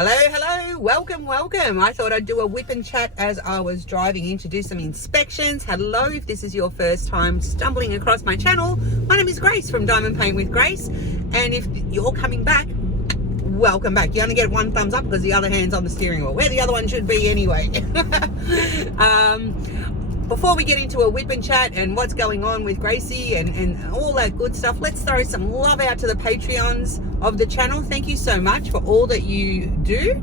Hello, welcome. I thought I'd do a WIP and chat as I was driving in to do some inspections. Hello, if this is your first time stumbling across my channel, my name is Grace from Diamond Paint with Grace, and if you're coming back, welcome back. You only get one thumbs up because the other hand's on the steering wheel, where the other one should be anyway. Before we get into a WIP and chat and what's going on with Gracie and all that good stuff, let's throw some love out to the Patreons of the channel. Thank you so much for all that you do.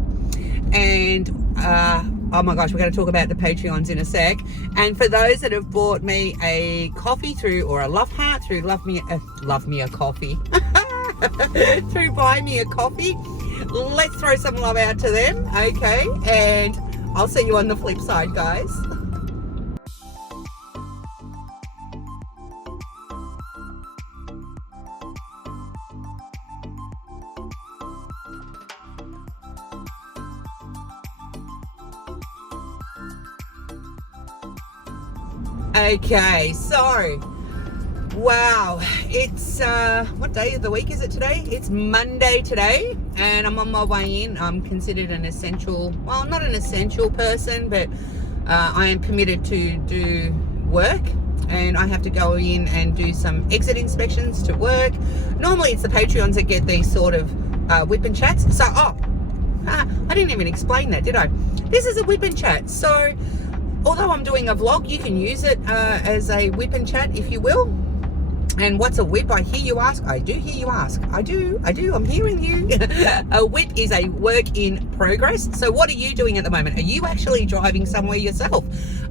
And oh my gosh, we're going to talk about the Patreons in a sec. And for those that have bought me a coffee through, or a love heart through Love Me a Coffee, through Buy Me a Coffee, let's throw some love out to them, okay? And I'll see you on the flip side, guys. Okay, so wow, it's what day of the week is it today? It's Monday today, and I'm on my way in. I'm considered an essential, well, not an essential person, but I am permitted to do work, and I have to go in and do some exit inspections to work. Normally it's the Patreons that get these sort of WIP and chats. So I didn't even explain that, did I? This is a WIP and chat. So although I'm doing a vlog, you can use it as a WIP and chat, if you will. And what's a WIP? I hear you ask. I do hear you ask. I do. I'm hearing you. A WIP is a work in progress. So what are you doing at the moment? Are you actually driving somewhere yourself?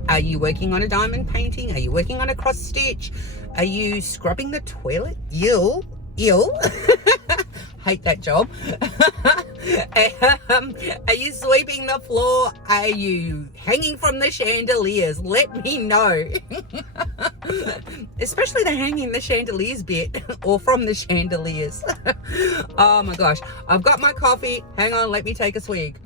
Are you working on a diamond painting? Are you working on a cross stitch? Are you scrubbing the toilet? Ew. Hate that job. Are you sweeping the floor? Are you hanging from the chandeliers? Let me know. Especially the hanging the chandeliers bit, or from the chandeliers. Oh my gosh, I've got my coffee. Hang on, let me take a swig.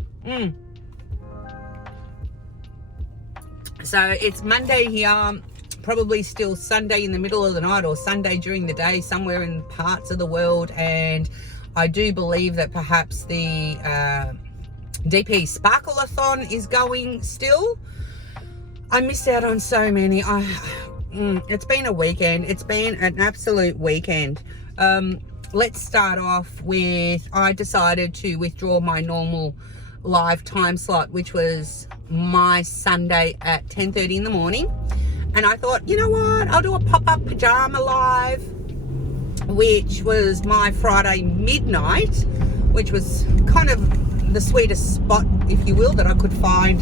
So it's Monday here, probably still Sunday in the middle of the night, or Sunday during the day somewhere in parts of the world. And I do believe that perhaps the DP Sparkle-a-thon is going still. I missed out on so many. It's been a weekend. It's been an absolute weekend. Let's start off with, I decided to withdraw my normal live time slot, which was my Sunday at 10:30 in the morning. And I thought, you know what, I'll do a pop-up pajama live, which was my Friday midnight, which was kind of the sweetest spot, if you will, that I could find,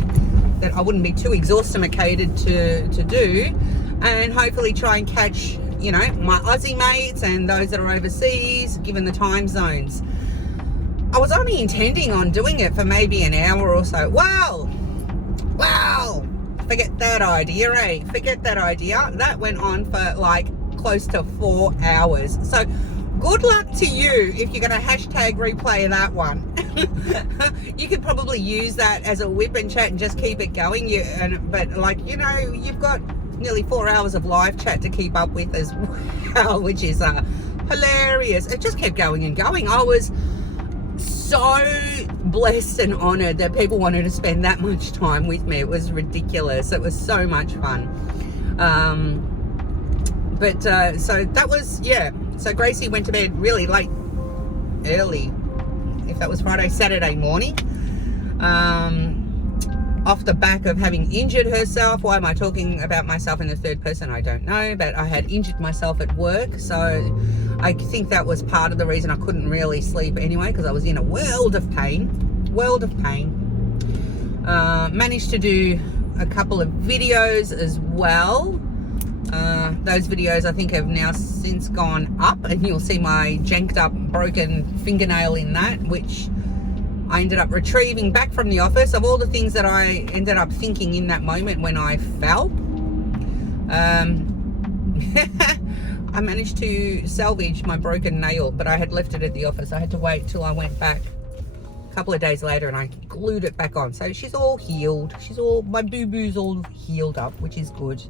that I wouldn't be too exhausted to do, and hopefully try and catch, you know, my Aussie mates and those that are overseas, given the time zones. I was only intending on doing it for maybe an hour or so. Wow, forget that idea, eh? Forget that idea. That went on for like close to 4 hours. So good luck to you if you're going to hashtag replay that one. You could probably use that as a WIP and chat and just keep it going. But like, you know, you've got nearly 4 hours of live chat to keep up with as well, which is hilarious. It just kept going and going. I was so blessed and honored that people wanted to spend that much time with me. It was ridiculous. It was so much fun. So that was, yeah. So Gracie went to bed really late, early, if that was Friday, Saturday morning, off the back of having injured herself. Why am I talking about myself in the third person? I don't know, but I had injured myself at work. So I think that was part of the reason I couldn't really sleep anyway, because I was in a world of pain. Managed to do a couple of videos as well. Those videos I think have now since gone up, and you'll see my janked up broken fingernail in that, which I ended up retrieving back from the office. Of all the things that I ended up thinking in that moment when I fell, I managed to salvage my broken nail, but I had left it at the office. I had to wait till I went back a couple of days later and I glued it back on. So she's all healed. My boo-boo's all healed up, which is good.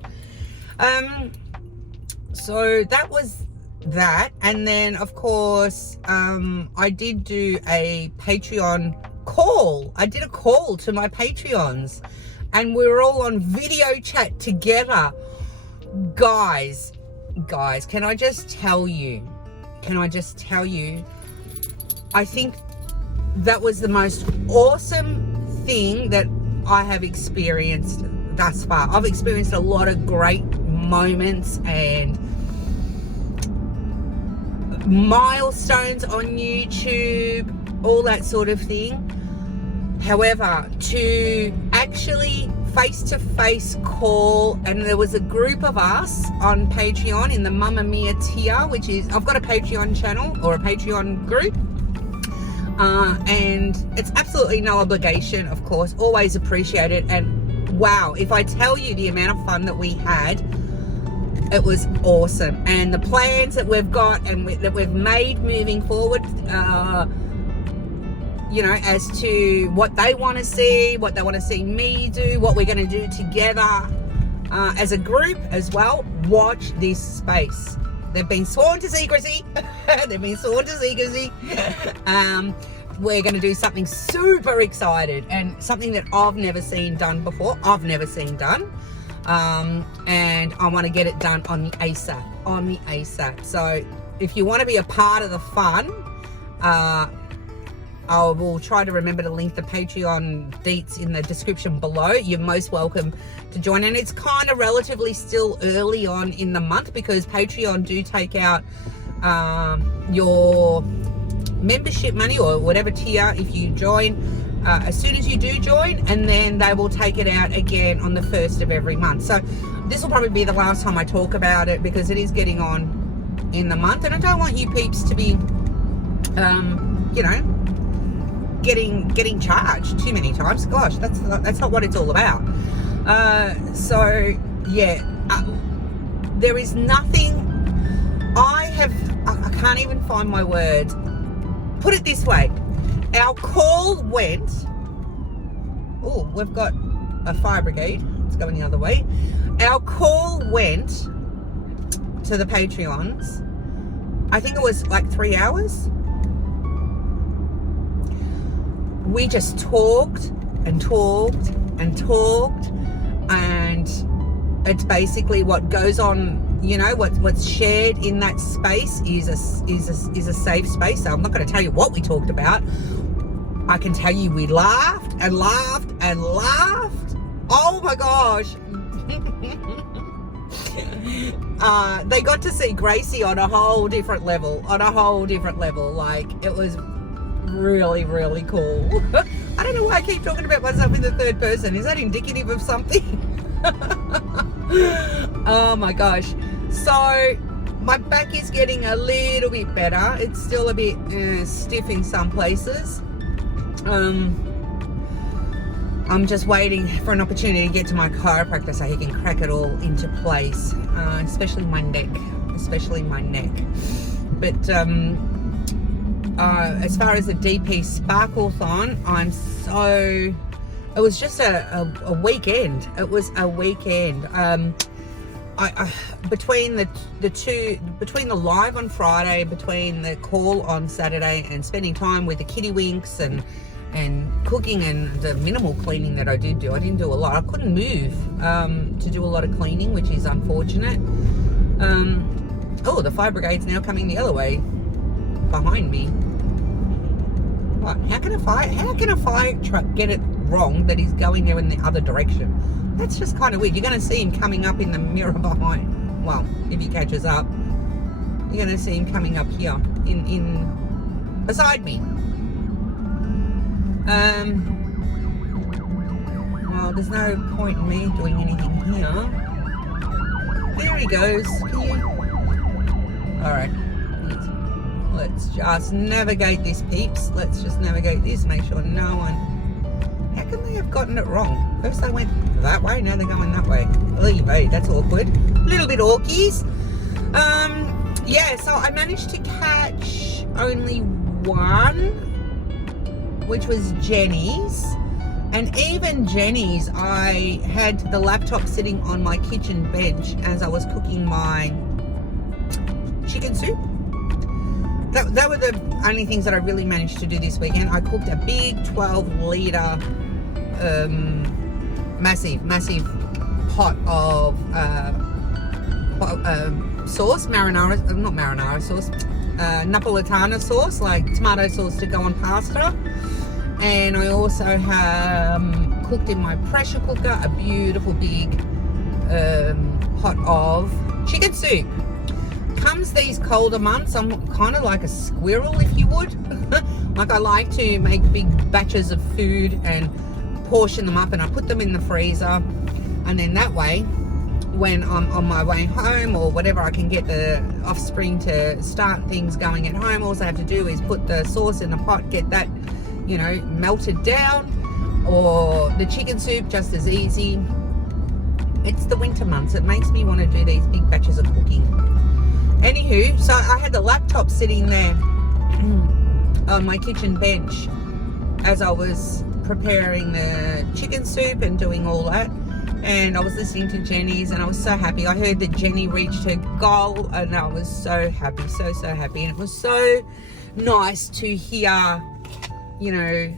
So that was that. And then of course I did do a Patreon call. I did a call to my Patreons, and we were all on video chat together. Guys, can I just tell you, I think that was the most awesome thing that I have experienced thus far. I've experienced a lot of great moments and milestones on YouTube, all that sort of thing. However, to actually face-to-face call, and there was a group of us on Patreon in the Mamma Mia tier, which is, I've got a Patreon channel or a Patreon group, and it's absolutely no obligation, of course, always appreciate it. And wow, if I tell you the amount of fun that we had, it was awesome. And the plans that we've got and that we've made moving forward, you know, as to what they want to see, what they want to see me do, what we're going to do together as a group as well. Watch this space. They've been sworn to secrecy. We're going to do something super excited and something that I've never seen done before. And I want to get it done on the ASAP. So if you want to be a part of the fun, I will try to remember to link the Patreon deets in the description below. You're most welcome to join. And it's kind of relatively still early on in the month, because Patreon do take out your membership money or whatever tier if you join as soon as you do join, and then they will take it out again on the 1st of every month. So this will probably be the last time I talk about it, because it is getting on in the month, and I don't want you peeps to be you know, getting charged too many times. Gosh, that's not what it's all about. So yeah, there is nothing. I can't even find my words. Put it this way, our call went, oh, we've got a fire brigade, it's going the other way. Our call went to the Patreons, I think it was like 3 hours. We just talked, and it's basically what goes on. You know, what's shared in that space is a safe space. So I'm not going to tell you what we talked about. I can tell you we laughed and laughed and laughed. Oh my gosh. They got to see Gracie on a whole different level. Like, it was really, really cool. I don't know why I keep talking about myself in the third person. Is that indicative of something? Oh my gosh. So my back is getting a little bit better. It's still a bit stiff in some places. I'm just waiting for an opportunity to get to my chiropractor so he can crack it all into place, especially my neck. But as far as the DP Sparkle-thon, it was just a weekend. It was a weekend. I between the live on Friday, between the call on Saturday, and spending time with the kitty winks and cooking and the minimal cleaning that I did do. I didn't do a lot. I couldn't move to do a lot of cleaning, which is unfortunate. Oh, the fire brigade's now coming the other way behind me. What? How can a fire truck get it wrong that he's going there in the other direction? That's just kind of weird. You're going to see him coming up in the mirror behind. Well, if he catches up, you're going to see him coming up here in beside me. Well, there's no point in me doing anything here. There he goes. Alright. Let's just navigate this, peeps. Let's just navigate this. Make sure no one... How can they have gotten it wrong? First they went that way, now they're going that way. Oy vey, that's awkward. A little bit orkies. Yeah, so I managed to catch only one, which was Jenny's. And even Jenny's, I had the laptop sitting on my kitchen bench as I was cooking my chicken soup. That were the only things that I really managed to do this weekend, I cooked a big 12-litre massive pot of sauce, Napolitana sauce, like tomato sauce to go on pasta. And I also have cooked in my pressure cooker a beautiful big pot of chicken soup. Comes these colder months, I'm kind of like a squirrel, if you would. Like, I like to make big batches of food and portion them up, and I put them in the freezer, and then that way when I'm on my way home or whatever, I can get the offspring to start things going at home. All I have to do is put the sauce in the pot, get that, you know, melted down, or the chicken soup just as easy. It's the winter months, it makes me want to do these big batches of cooking. Anywho, so I had the laptop sitting there on my kitchen bench as I was preparing the chicken soup and doing all that, and I was listening to Jenny's, and I was so happy. I heard that Jenny reached her goal, and I was so happy, so happy. And it was so nice to hear, you know,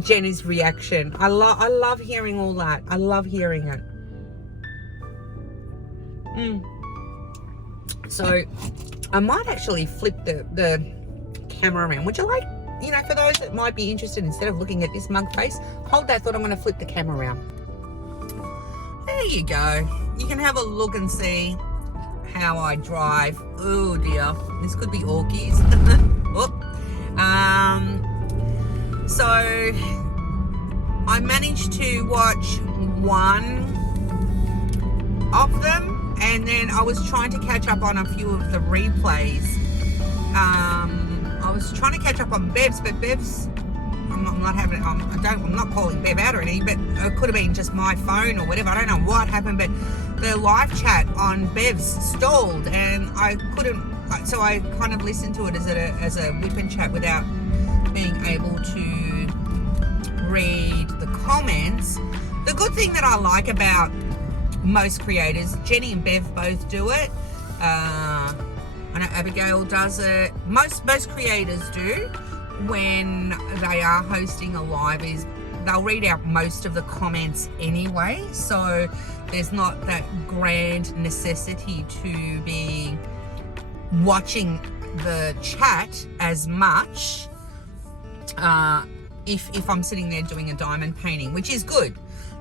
Jenny's reaction. I love hearing all that. I love hearing it. So I might actually flip the camera around. Would you like, you know, for those that might be interested, instead of looking at this mug face, hold that thought. I'm going to flip the camera around. There you go. You can have a look and see how I drive. Oh dear, this could be orkies. Oh. So I managed to watch one of them, and then I was trying to catch up on a few of the replays. I was trying to catch up on Bev's, but Bev's, I'm not calling Bev out or anything, but it could have been just my phone or whatever. I don't know what happened, but the live chat on Bev's stalled, and I couldn't. So I kind of listened to it as a WIP N CHAT without being able to read the comments. The good thing that I like about most creators, Jenny and Bev both do it. I know Abigail does it. Most creators do when they are hosting a live, is they'll read out most of the comments anyway, so there's not that grand necessity to be watching the chat as much if I'm sitting there doing a diamond painting, which is good.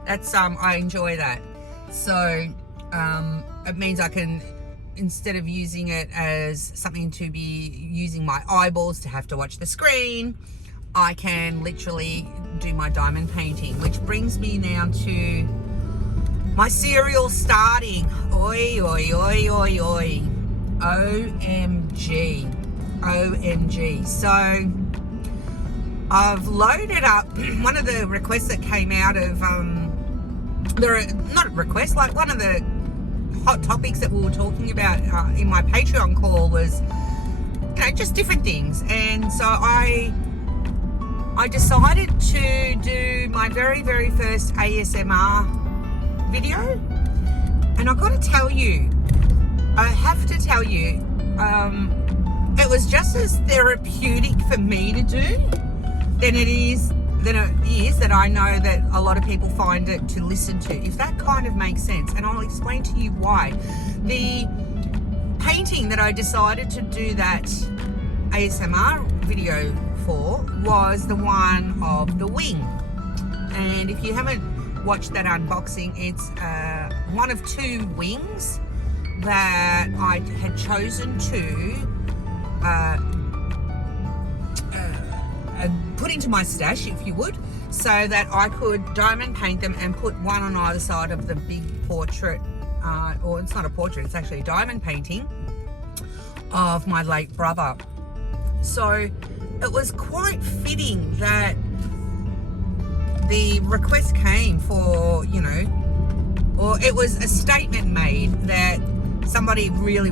That's I enjoy that. So it means I can, instead of using it as something to be using my eyeballs to have to watch the screen, I can literally do my diamond painting, which brings me now to my cereal starting. Oi, oi, oi, oi, oi. OMG. So I've loaded up one of the requests that came out of, not a request, like one of the hot topics that we were talking about in my Patreon call was, you know, just different things. And so I decided to do my very first ASMR video, and I've got to tell you, I have to tell you, it was just as therapeutic for me to do than it is that I know that a lot of people find it to listen to, if that kind of makes sense. And I'll explain to you why. The painting that I decided to do that ASMR video for was the one of the wing. And if you haven't watched that unboxing, it's one of two wings that I had chosen to put into my stash, if you would, so that I could diamond paint them and put one on either side of the big portrait, or it's not a portrait, it's actually a diamond painting of my late brother. So it was quite fitting that the request came for, you know, or it was a statement made that somebody really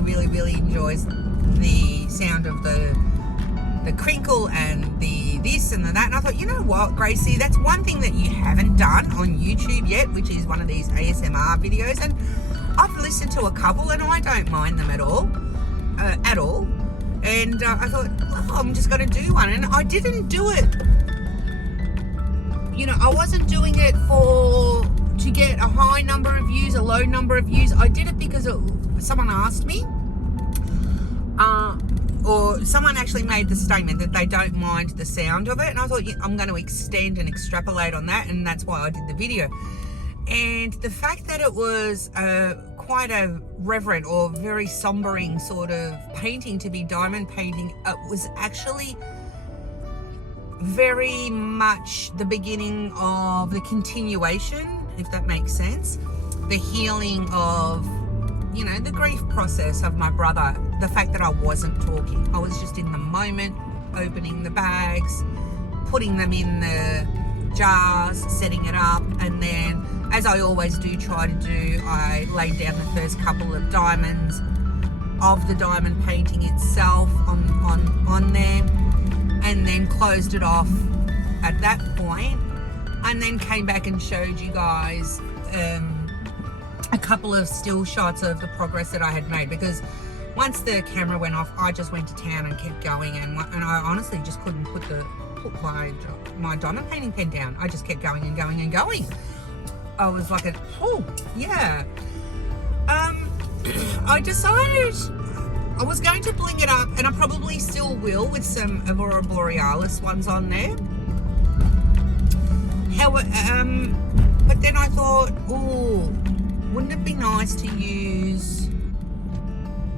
enjoys the sound of the crinkle and the this and the that. And I thought, you know what, Gracie, that's one thing that you haven't done on YouTube yet, which is one of these ASMR videos. And I've listened to a couple and I don't mind them at all. And I thought, oh, I'm just going to do one. And I didn't do it. You know, I wasn't doing it to get a high number of views, a low number of views. I did it because someone asked me. Or someone actually made the statement that they don't mind the sound of it. And I thought, I'm going to extend and extrapolate on that. And that's why I did the video. And the fact that it was quite a reverent or very sombering sort of painting to be diamond painting, it was actually very much the beginning of the continuation, if that makes sense. The healing of, you know, the grief process of my brother. The fact that I wasn't talking. I was just in the moment, opening the bags, putting them in the jars, setting it up, and then, as I always do try to do, I laid down the first couple of diamonds of the diamond painting itself on there, and then closed it off at that point, and then came back and showed you guys a couple of still shots of the progress that I had made, because once the camera went off, I just went to town and kept going, and I honestly just couldn't put my diamond painting pen down. I just kept going and going and going. I was like, oh yeah. I decided I was going to bling it up, and I probably still will with some Aurora Borealis ones on there. But then I thought, oh, wouldn't it be nice to use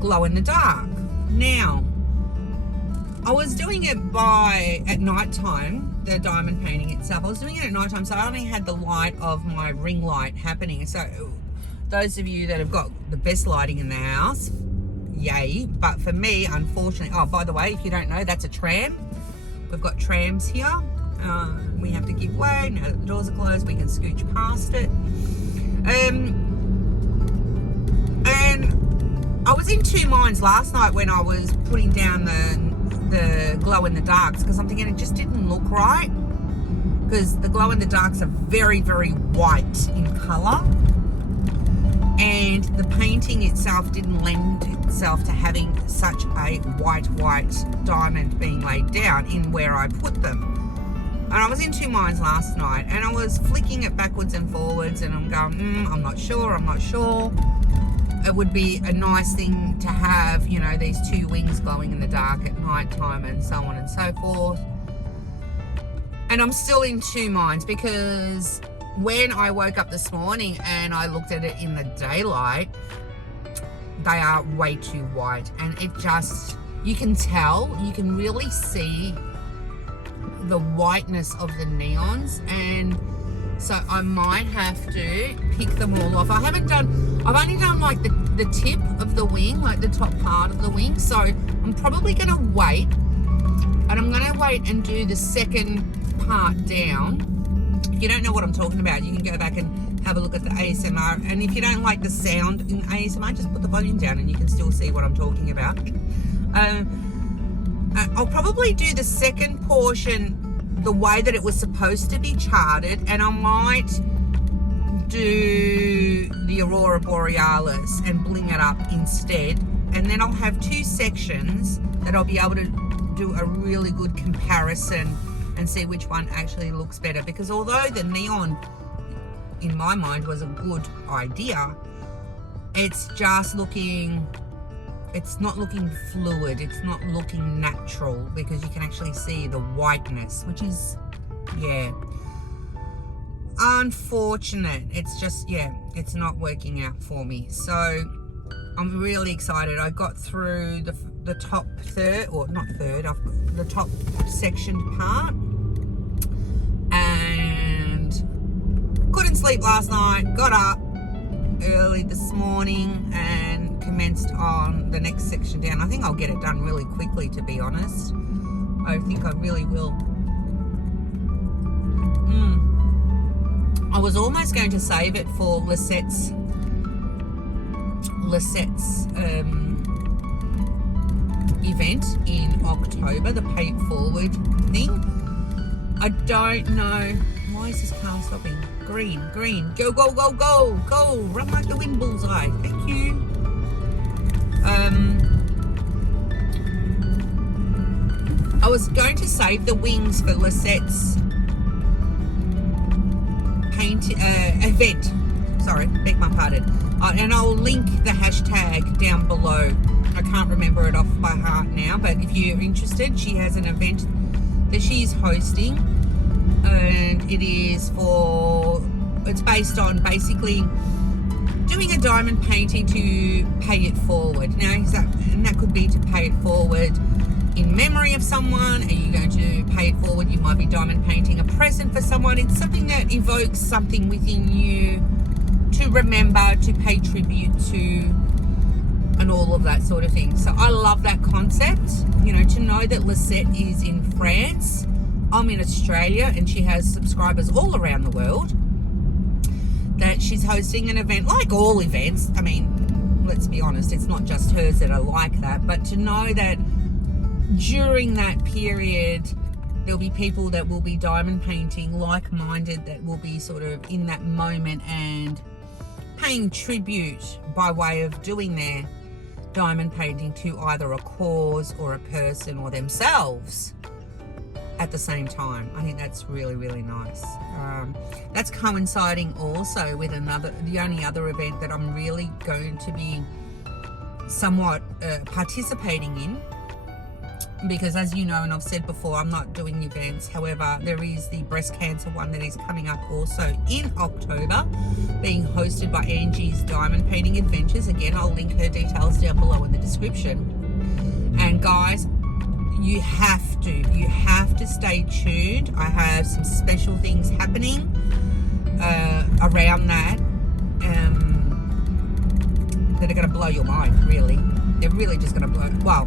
glow in the dark? Now, I was doing it at night time, the diamond painting itself. I was doing it at night time, so I only had the light of my ring light happening. So those of you that have got the best lighting in the house, yay. But for me, unfortunately, oh, by the way, if you don't know, that's a tram. We've got trams here. We have to give way. Now that the doors are closed, we can scooch past it. And I was in two minds last night when I was putting down the glow in the darks, because I'm thinking it just didn't look right, because the glow in the darks are very, very white in color, and the painting itself didn't lend itself to having such a white diamond being laid down in where I put them. And I was in two minds last night, and I was flicking it backwards and forwards, and I'm going, I'm not sure. It would be a nice thing to have, you know, these two wings glowing in the dark at night time, and so on and so forth. And I'm still in two minds, because when I woke up this morning and I looked at it in the daylight, they are way too white, and it just, you can tell, you can really see the whiteness of the neons. And so I might have to pick them all off. I've only done like the tip of the wing, like the top part of the wing. So I'm probably going to wait, and I'm going to wait and do the second part down. If you don't know what I'm talking about, you can go back and have a look at the ASMR. And if you don't like the sound in ASMR, just put the volume down and you can still see what I'm talking about. I'll probably do the second portion the way that it was supposed to be charted, and I might do the Aurora Borealis and bling it up instead, and then I'll have two sections that I'll be able to do a really good comparison and see which one actually looks better. Because although the neon in my mind was a good idea, it's just looking, it's not looking fluid, it's not looking natural, because you can actually see the whiteness, which is, yeah, unfortunate. It's just, yeah, it's not working out for me. So I'm really excited. I got through the top third, or not third, the top section part, and couldn't sleep last night. Got up early this morning and commenced on the next section down. I think I'll get it done really quickly, to be honest. I think I really will. I was almost going to save it for Lisette's event in October, the pay it forward thing. I don't know. Why is this car stopping? Green. Go, go, go, go, go. Run like the wind, bullseye. Thank you. was going to save the wings for Lisette's paint event. Sorry, beg my pardon. And I'll link the hashtag down below. I can't remember it off by heart now, but if you're interested, she has an event that she's hosting, and it's based on basically doing a diamond painting to pay it forward. Now, and that could be to pay it forward in memory of someone. Are you going to pay it forward? You might be diamond painting a present for someone. It's something that evokes something within you to remember, to pay tribute to, and all of that sort of thing. So I love that concept, you know, to know that Lisette is in France, I'm in Australia, and she has subscribers all around the world, that she's hosting an event, like all events. I mean, let's be honest, it's not just hers that are like that, but to know that during that period there'll be people that will be diamond painting, like-minded, that will be sort of in that moment and paying tribute by way of doing their diamond painting to either a cause or a person or themselves at the same time. I think that's really, really nice. That's coinciding also with the only other event that I'm really going to be somewhat participating in, because as you know, and I've said before, I'm not doing events. However, there is the breast cancer one that is coming up also in October, being hosted by Angies Diamond Painting Adventures. Again, I'll link her details down below in the description. And guys, you have to stay tuned. I have some special things happening around that that are going to blow your mind, really. They're really just going to blow, well,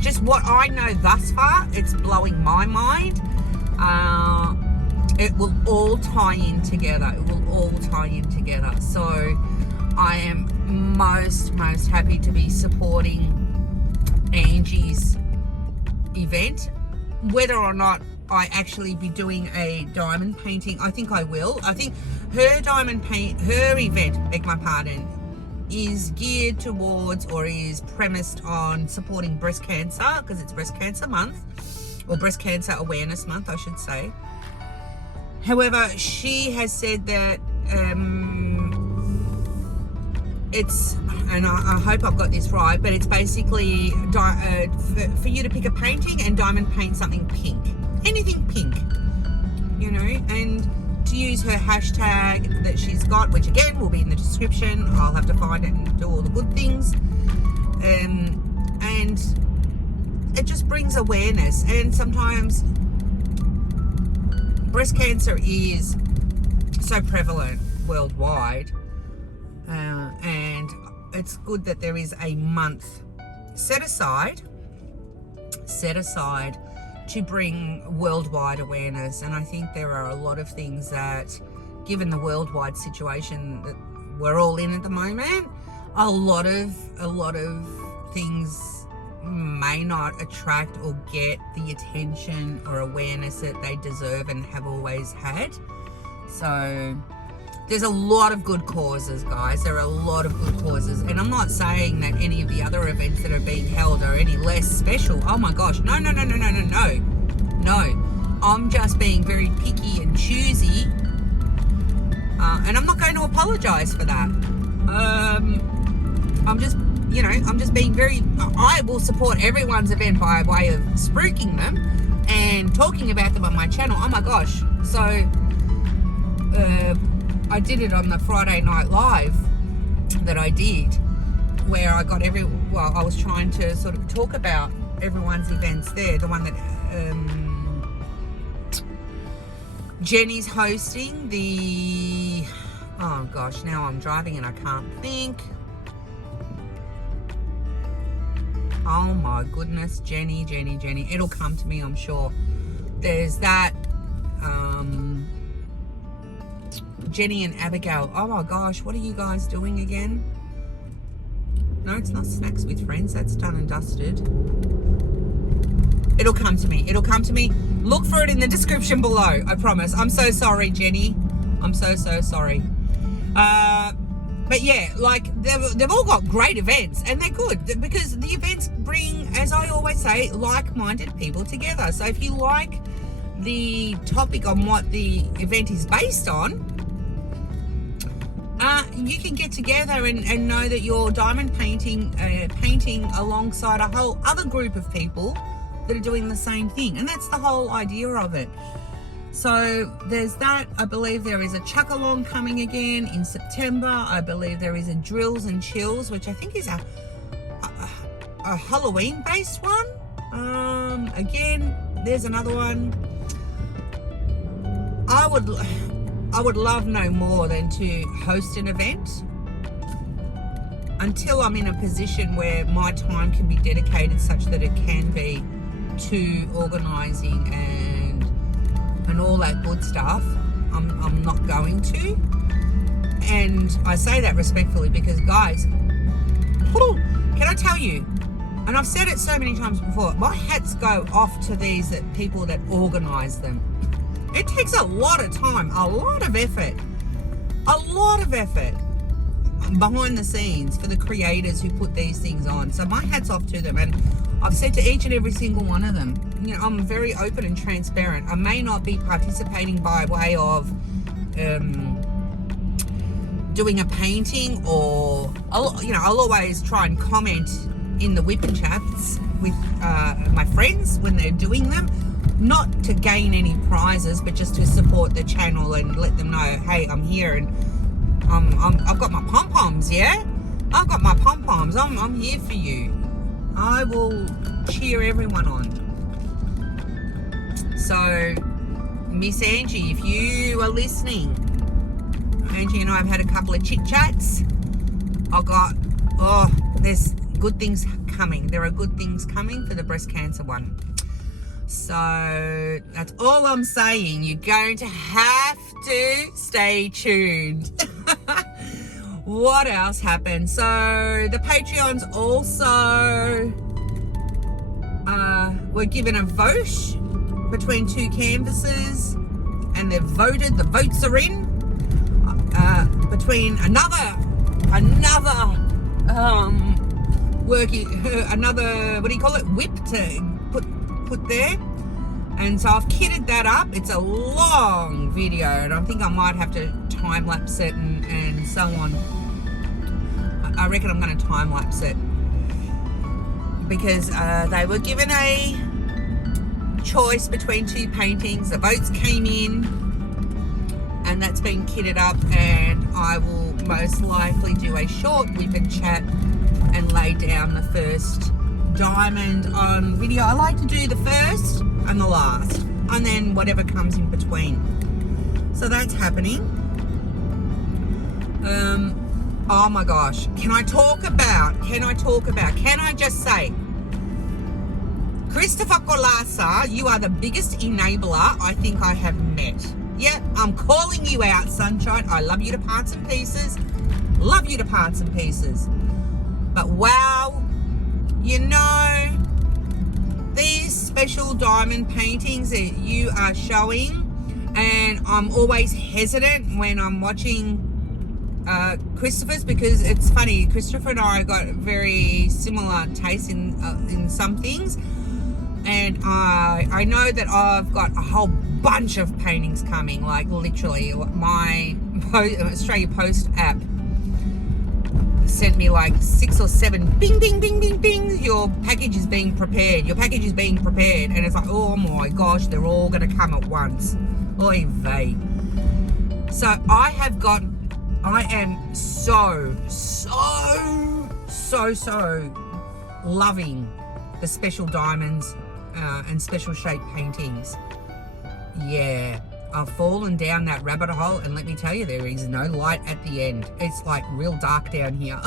just what I know thus far, it's blowing my mind. It will all tie in together. So I am most happy to be supporting Angie's event. Whether or not I actually be doing a diamond painting, I think I will. I think her event, beg my pardon, is geared towards, or is premised on, supporting breast cancer, because it's breast cancer month, or breast cancer awareness month, I should say. However, she has said that it's, and I hope I've got this right, but it's basically for you to pick a painting and diamond paint something pink, anything pink, you know, and to use her hashtag that she's got, which again will be in the description. I'll have to find it and do all the good things, and it just brings awareness. And sometimes breast cancer is so prevalent worldwide, and it's good that there is a month set aside to bring worldwide awareness. And I think there are a lot of things that, given the worldwide situation that we're all in at the moment, a lot of things may not attract or get the attention or awareness that they deserve and have always had. So there's a lot of good causes, guys. There are a lot of good causes. And I'm not saying that any of the other events that are being held are any less special. Oh my gosh, no. I'm just being very picky and choosy. And I'm not going to apologize for that. I'm just being very, I will support everyone's event by way of spruiking them and talking about them on my channel. Oh my gosh. So, I did it on the Friday Night Live that I did, where I got I was trying to sort of talk about everyone's events there. The one that Jenny's hosting, oh gosh, now I'm driving and I can't think. Oh my goodness, Jenny. It'll come to me, I'm sure. There's that, Jenny and Abigail. Oh my gosh, what are you guys doing again? No, it's not Snacks with Friends. That's done and dusted. It'll come to me. Look for it in the description below. I promise. I'm so sorry, Jenny. I'm so sorry. But yeah, like they've all got great events, and they're good because the events bring, as I always say, like-minded people together. So if you like the topic on what the event is based on, you can get together and know that you're diamond painting alongside a whole other group of people that are doing the same thing, and that's the whole idea of it. So there's that. I believe there is a chuck-along coming again in September. I believe there is a Drills and Chills, which I think is a Halloween-based one. Again, there's another one. I would love no more than to host an event until I'm in a position where my time can be dedicated such that it can be to organising and all that good stuff. I'm not going to, and I say that respectfully because, guys, can I tell you, and I've said it so many times before, my hats go off to these people that organise them. It takes a lot of time, a lot of effort behind the scenes for the creators who put these things on. So my hat's off to them, and I've said to each and every single one of them, you know, I'm very open and transparent. I may not be participating by way of doing a painting, or I'll always try and comment in the WIP N chats with my friends when they're doing them, not to gain any prizes, but just to support the channel and let them know, hey, I'm here, and I've got my pom-poms, yeah? I've got my pom-poms. I'm here for you. I will cheer everyone on. So, Miss Angie, if you are listening, Angie and I have had a couple of chit-chats. There's good things coming. There are good things coming for the breast cancer one. So, that's all I'm saying. You're going to have to stay tuned. What else happened? So the Patreons also were given a vote between two canvases, and they've voted. The votes are in between another WIP to put there. And so I've kitted that up. It's a long video, and I think I might have to time lapse it and so on. I reckon I'm going to time lapse it because they were given a choice between two paintings. The votes came in, and that's been kitted up, and I will most likely do a short WIP N chat and lay down the first diamond on video. I like to do the first and the last, and then whatever comes in between. So that's happening. Oh my gosh, can I just say, Christopher Kolassa, you are the biggest enabler I think I have met. Yeah, I'm calling you out, sunshine. I love you to parts and pieces. But wow, you know, these special diamond paintings that you are showing, and I'm always hesitant when I'm watching Christopher's, because it's funny, Christopher and I got very similar tastes in some things, and I know that I've got a whole bunch of paintings coming, like literally my Australia Post app sent me like 6 or 7 bing bing bing bing bing, your package is being prepared, and it's like, oh my gosh, they're all gonna come at once. Oy vey. So I am so loving the special diamonds and special shape paintings. Yeah, I've fallen down that rabbit hole, and let me tell you, there is no light at the end. It's like real dark down here.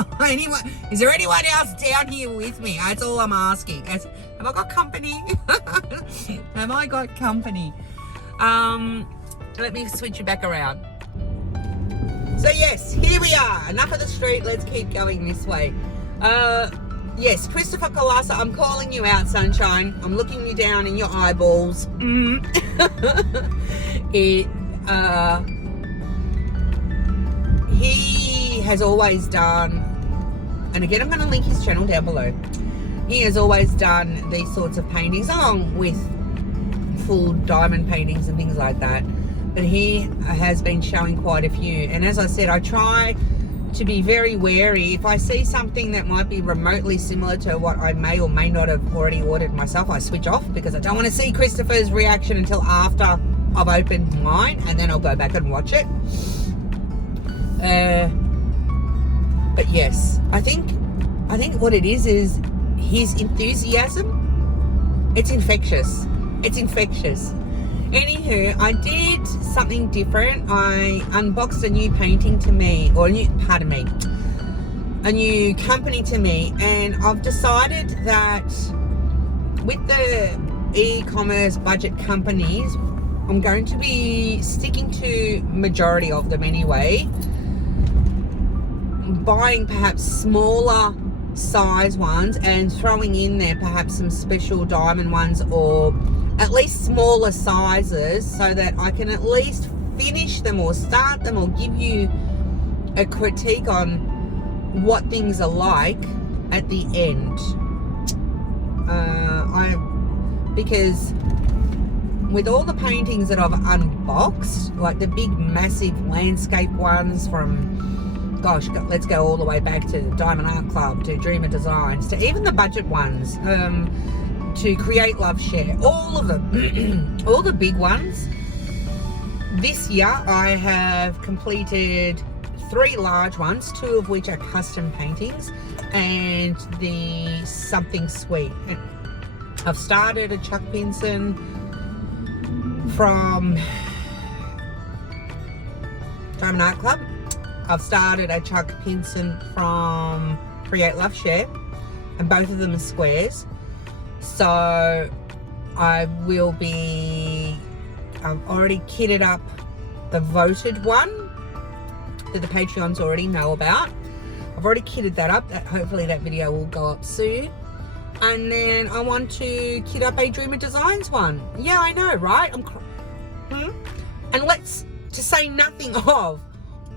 Is there anyone else down here with me? That's all I'm asking. Have I got company? Have I got company? Let me switch you back around. So yes, here we are. Enough of the street. Let's keep going this way. Yes, Christopher Kolassa, I'm calling you out, sunshine. I'm looking you down in your eyeballs. He has always done, and again I'm going to link his channel down below, he has always done these sorts of paintings along with full diamond paintings and things like that, but he has been showing quite a few. And as I said, I try to be very wary. If I see something that might be remotely similar to what I may or may not have already ordered myself, I switch off, because I don't want to see Christopher's reaction until after I've opened mine, and then I'll go back and watch it. But yes, I think what it is his enthusiasm. It's infectious. It's infectious. Anywho, I did something different. I unboxed a new painting to me, or a new company to me, and I've decided that with the e-commerce budget companies, I'm going to be sticking to majority of them anyway, buying perhaps smaller size ones and throwing in there perhaps some special diamond ones, or at least smaller sizes, so that I can at least finish them or start them or give you a critique on what things are like at the end. Because with all the paintings that I've unboxed, like the big massive landscape ones from, gosh, let's go all the way back to Diamond Art Club, to Dreamer Designs, to even the budget ones, to Create, Love, Share, all of them, all the big ones. This year I have completed 3 large ones, 2 of which are custom paintings, and the Something Sweet. And I've started a Chuck Pinson from Diamond Art Club. I've started a Chuck Pinson from Create, Love, Share, and both of them are squares. So I've already kitted up the voted one that the Patreons already know about. I've already kitted that up. Hopefully that video will go up soon. And then I want to kit up a Dreamer Designs one. Yeah, I know, right? And to say nothing of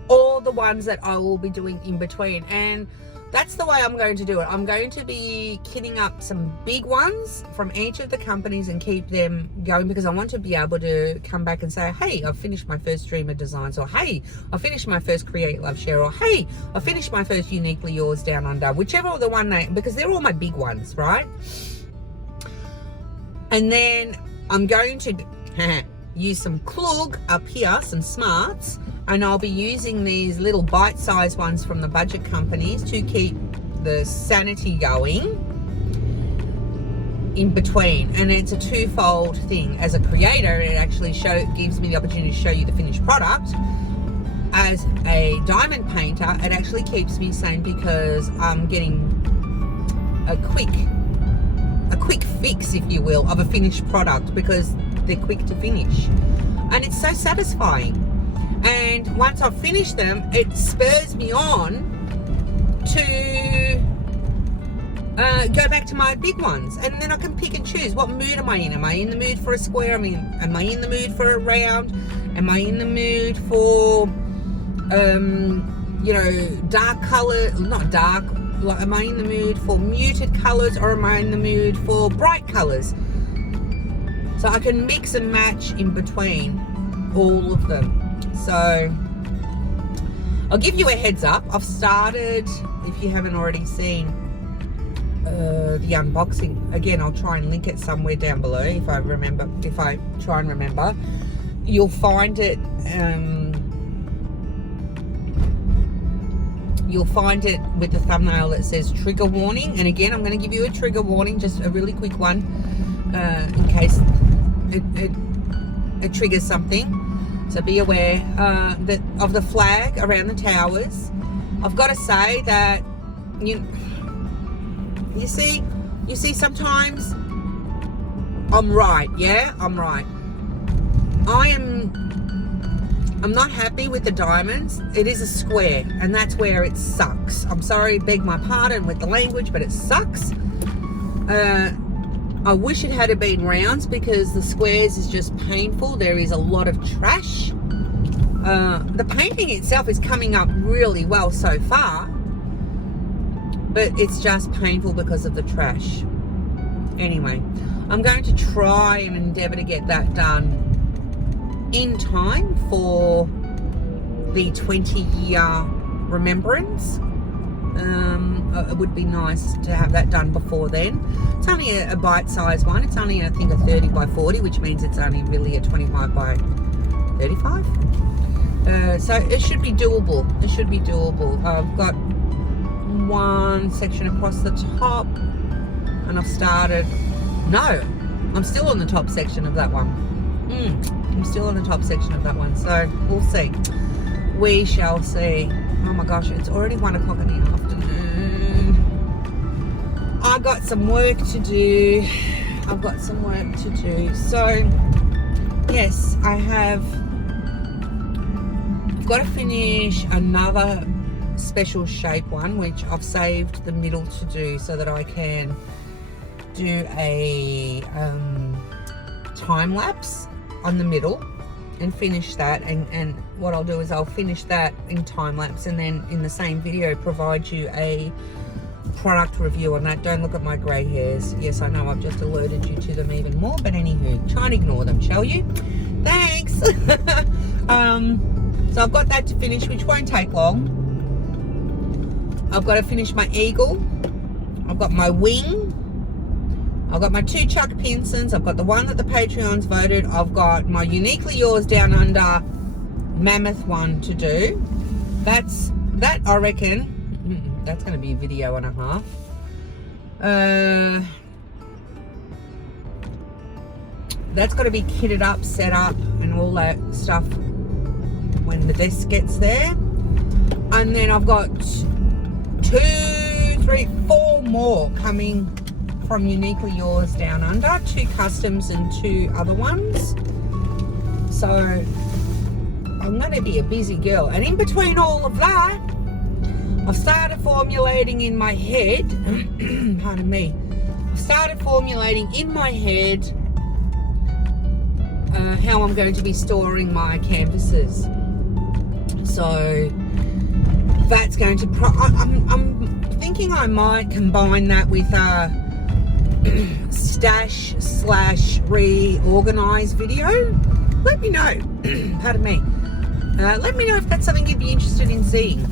all the ones that I will be doing in between. And that's the way I'm going to do it. I'm going to be kitting up some big ones from each of the companies and keep them going, because I want to be able to come back and say, hey, I've finished my first Dreamer Designs, or hey, I finished my first Create, Love, Share, or hey, I finished my first Uniquely Yours Down Under, whichever the one because they're all my big ones, right? And then I'm going to use some CLOG up here, some smarts, and I'll be using these little bite-sized ones from the budget companies to keep the sanity going in between. And it's a twofold thing. As a creator, it actually gives me the opportunity to show you the finished product. As a diamond painter, it actually keeps me sane, because I'm getting a quick fix, if you will, of a finished product, because they're quick to finish, and it's so satisfying. And once I've finished them, it spurs me on to go back to my big ones, and then I can pick and choose. What mood am I in? Am I in the mood for a square? Am I in the mood for a round? Am I in the mood for dark color, not dark, like, am I in the mood for muted colors, or am I in the mood for bright colors? So I can mix and match in between all of them. So I'll give you a heads up. I've started, if you haven't already seen the unboxing, again, I'll try and link it somewhere down below if I try and remember. You'll find it with the thumbnail that says trigger warning. And again, I'm going to give you a trigger warning, just a really quick one, in case it triggers something. So be aware that of the flag around the towers. I've got to say that you see sometimes I'm right. Yeah, I'm right. I'm not happy with the diamonds. It is a square, and that's where it sucks. I'm sorry, beg my pardon with the language, but it sucks. I wish it had been rounds, because the squares is just painful. There is a lot of trash The painting itself is coming up really well so far, but it's just painful because of the trash. Anyway, I'm going to try and endeavour to get that done in time for the 20-year remembrance. It would be nice to have that done before then. It's only a bite-sized one. It's only, I think, a 30 by 40, which means it's only really a 25 by 35. So it should be doable. It should be doable. I've got one section across the top, and I've started. No, I'm still on the top section of that one. I'm still on the top section of that one. So we'll see. We shall see. Oh my gosh, it's already 1 o'clock in the afternoon. I got some work to do. I've got some work to do. So yes, I've got to finish another special shape one, which I've saved the middle to do so that I can do a time lapse on the middle and finish that. And what I'll do is I'll finish that in time lapse, and then in the same video provide you a product review on that. Don't look at my grey hairs. Yes, I know I've just alerted you to them even more, but anywho, try and ignore them, shall you? Thanks. So I've got that to finish, which won't take long. I've got to finish my eagle. I've got my wing. I've got my 2 chuck pinsons. I've got the one that the Patreons voted. I've got my Uniquely Yours Down Under mammoth one to do. That I reckon, that's going to be a video and a half. That's got to be kitted up, set up, and all that stuff when the desk gets there. And then I've got 2, 3, 4 more coming from Uniquely Yours Down Under, 2 customs and 2 other ones. So I'm going to be a busy girl. And in between all of that, I've started formulating in my head, pardon me, I've started formulating in my head how I'm going to be storing my canvases. So that's going to, I'm thinking I might combine that with a stash / reorganize video. Let me know. Pardon me. Let me know if that's something you'd be interested in seeing.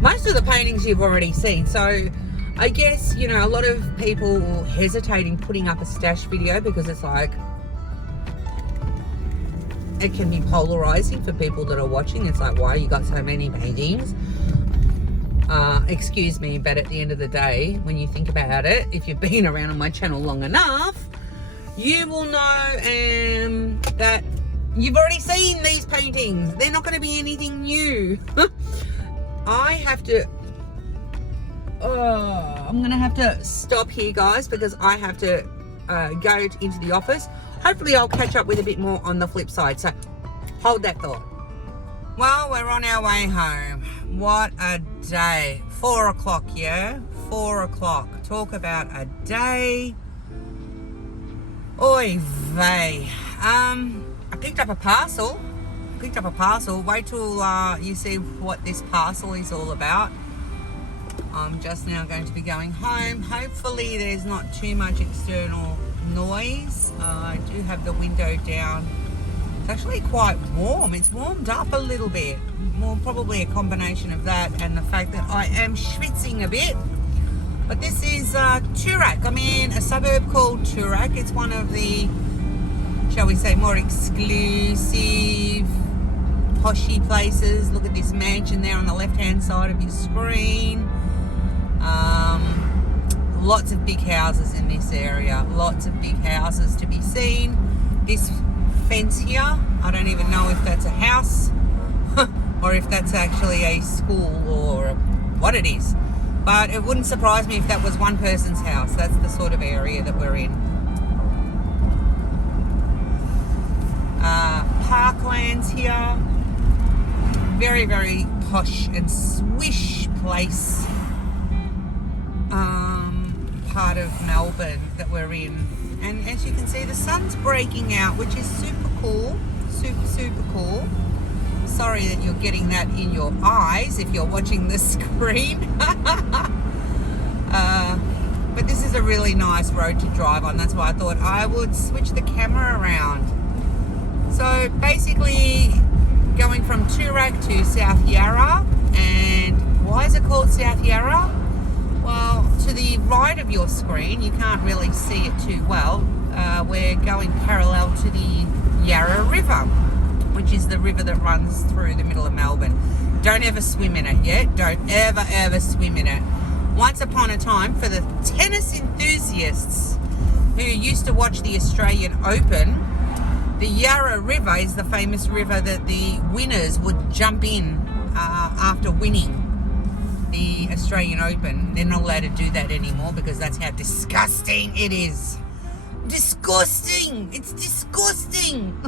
Most of the paintings you've already seen, so I guess, you know, a lot of people hesitate in putting up a stash video because it's like, it can be polarizing for people that are watching. It's like, why you got so many paintings? Excuse me, but at the end of the day, when you think about it, if you've been around on my channel long enough, you will know that you've already seen these paintings. They're not going to be anything new. I have to, I'm going to have to stop here, guys, because I have to go into the office. Hopefully I'll catch up with a bit more on the flip side. So hold that thought. Well, we're on our way home. What a day. 4 o'clock, yeah? 4 o'clock. Talk about a day. Oy vey. I picked up a parcel. Wait till you see what this parcel is all about. I'm just now going to be going home. Hopefully there's not too much external noise. I do have the window down. It's actually quite warm. It's warmed up a little bit. More probably a combination of that and the fact that I am schwitzing a bit. But this is Toorak. I'm in a suburb called Toorak. It's one of the, shall we say, more exclusive, poshy places. Look at this mansion there on the left-hand side of your screen. Lots of big houses in this area. Lots of big houses to be seen. This fence here, I don't even know if that's a house or if that's actually a school or what it is. But it wouldn't surprise me if that was one person's house. That's the sort of area that we're in. Parklands here. Very, very posh and swish place. Part of Melbourne that we're in. And as you can see, the sun's breaking out, which is super cool. Super, super cool. sorry that you're getting that in your eyes if you're watching the screen. But this is a really nice road to drive on. That's why I thought I would switch the camera around. So basically going from Toorak to South Yarra. And why is it called South Yarra? Well, to the right of your screen, you can't really see it too well. We're going parallel to the Yarra River, which is the river that runs through the middle of Melbourne. Don't ever swim in it yet. Don't ever swim in it. Once upon a time, for the tennis enthusiasts who used to watch the Australian Open, the Yarra River is the famous river that the winners would jump in after winning the Australian Open. They're not allowed to do that anymore because that's how disgusting it is. Disgusting! It's disgusting!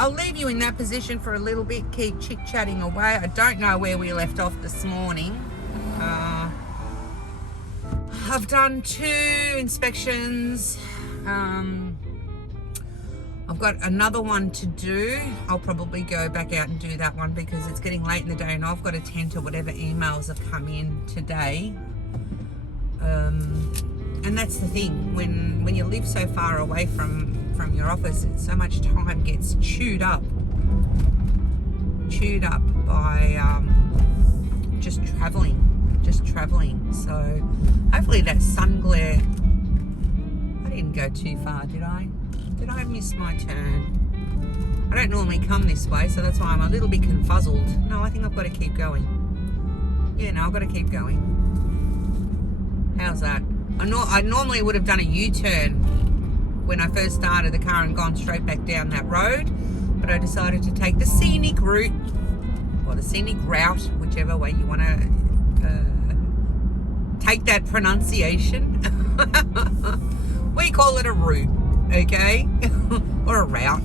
I'll leave you in that position for a little bit, keep chit-chatting away. I don't know where we left off this morning. I've done 2 inspections. I've got another one to do. I'll probably go back out and do that one because it's getting late in the day and I've got to tend to whatever emails have come in today. And that's the thing, when you live so far away from your office, so much time gets chewed up by just traveling. So hopefully that sun glare, I didn't go too far, did I miss my turn? I don't normally come this way, so that's why I'm a little bit confuzzled. No, I think I've got to keep going. Yeah, no, I've got to keep going. How's that? I normally would have done a U-turn when I first started the car and gone straight back down that road, but I decided to take the scenic route, or the scenic route, whichever way you want to take that pronunciation. We call it a route, okay? Or a route.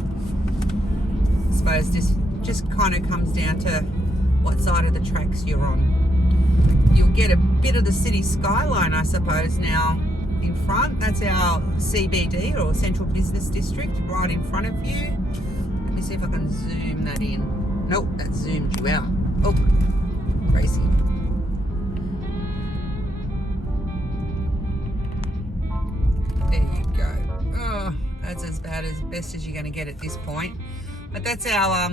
I suppose this just kind of comes down to what side of the tracks you're on. You'll get a bit of the city skyline, I suppose, now in front. That's our CBD, or Central Business District, right in front of you. Let me see if I can zoom that in. Nope, that zoomed you out. Oh, crazy. There you go. Oh, that's as best as you're going to get at this point. But that's our,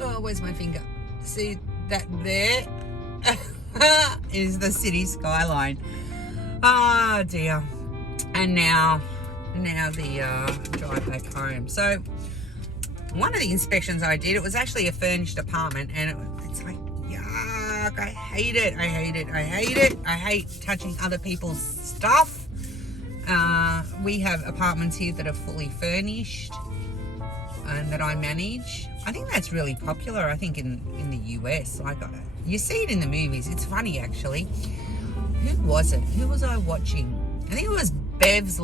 oh, where's my finger? See that there? Is the city skyline. Oh dear. And now the drive back home. So one of the inspections I did, it was actually a furnished apartment, and it's like, yuck, I hate it. I hate touching other people's stuff. We have apartments here that are fully furnished and that I manage. I think that's really popular, I think, in the US. Like, you see it in the movies. It's funny, actually. Who was it? Who was I watching? I think it was Bev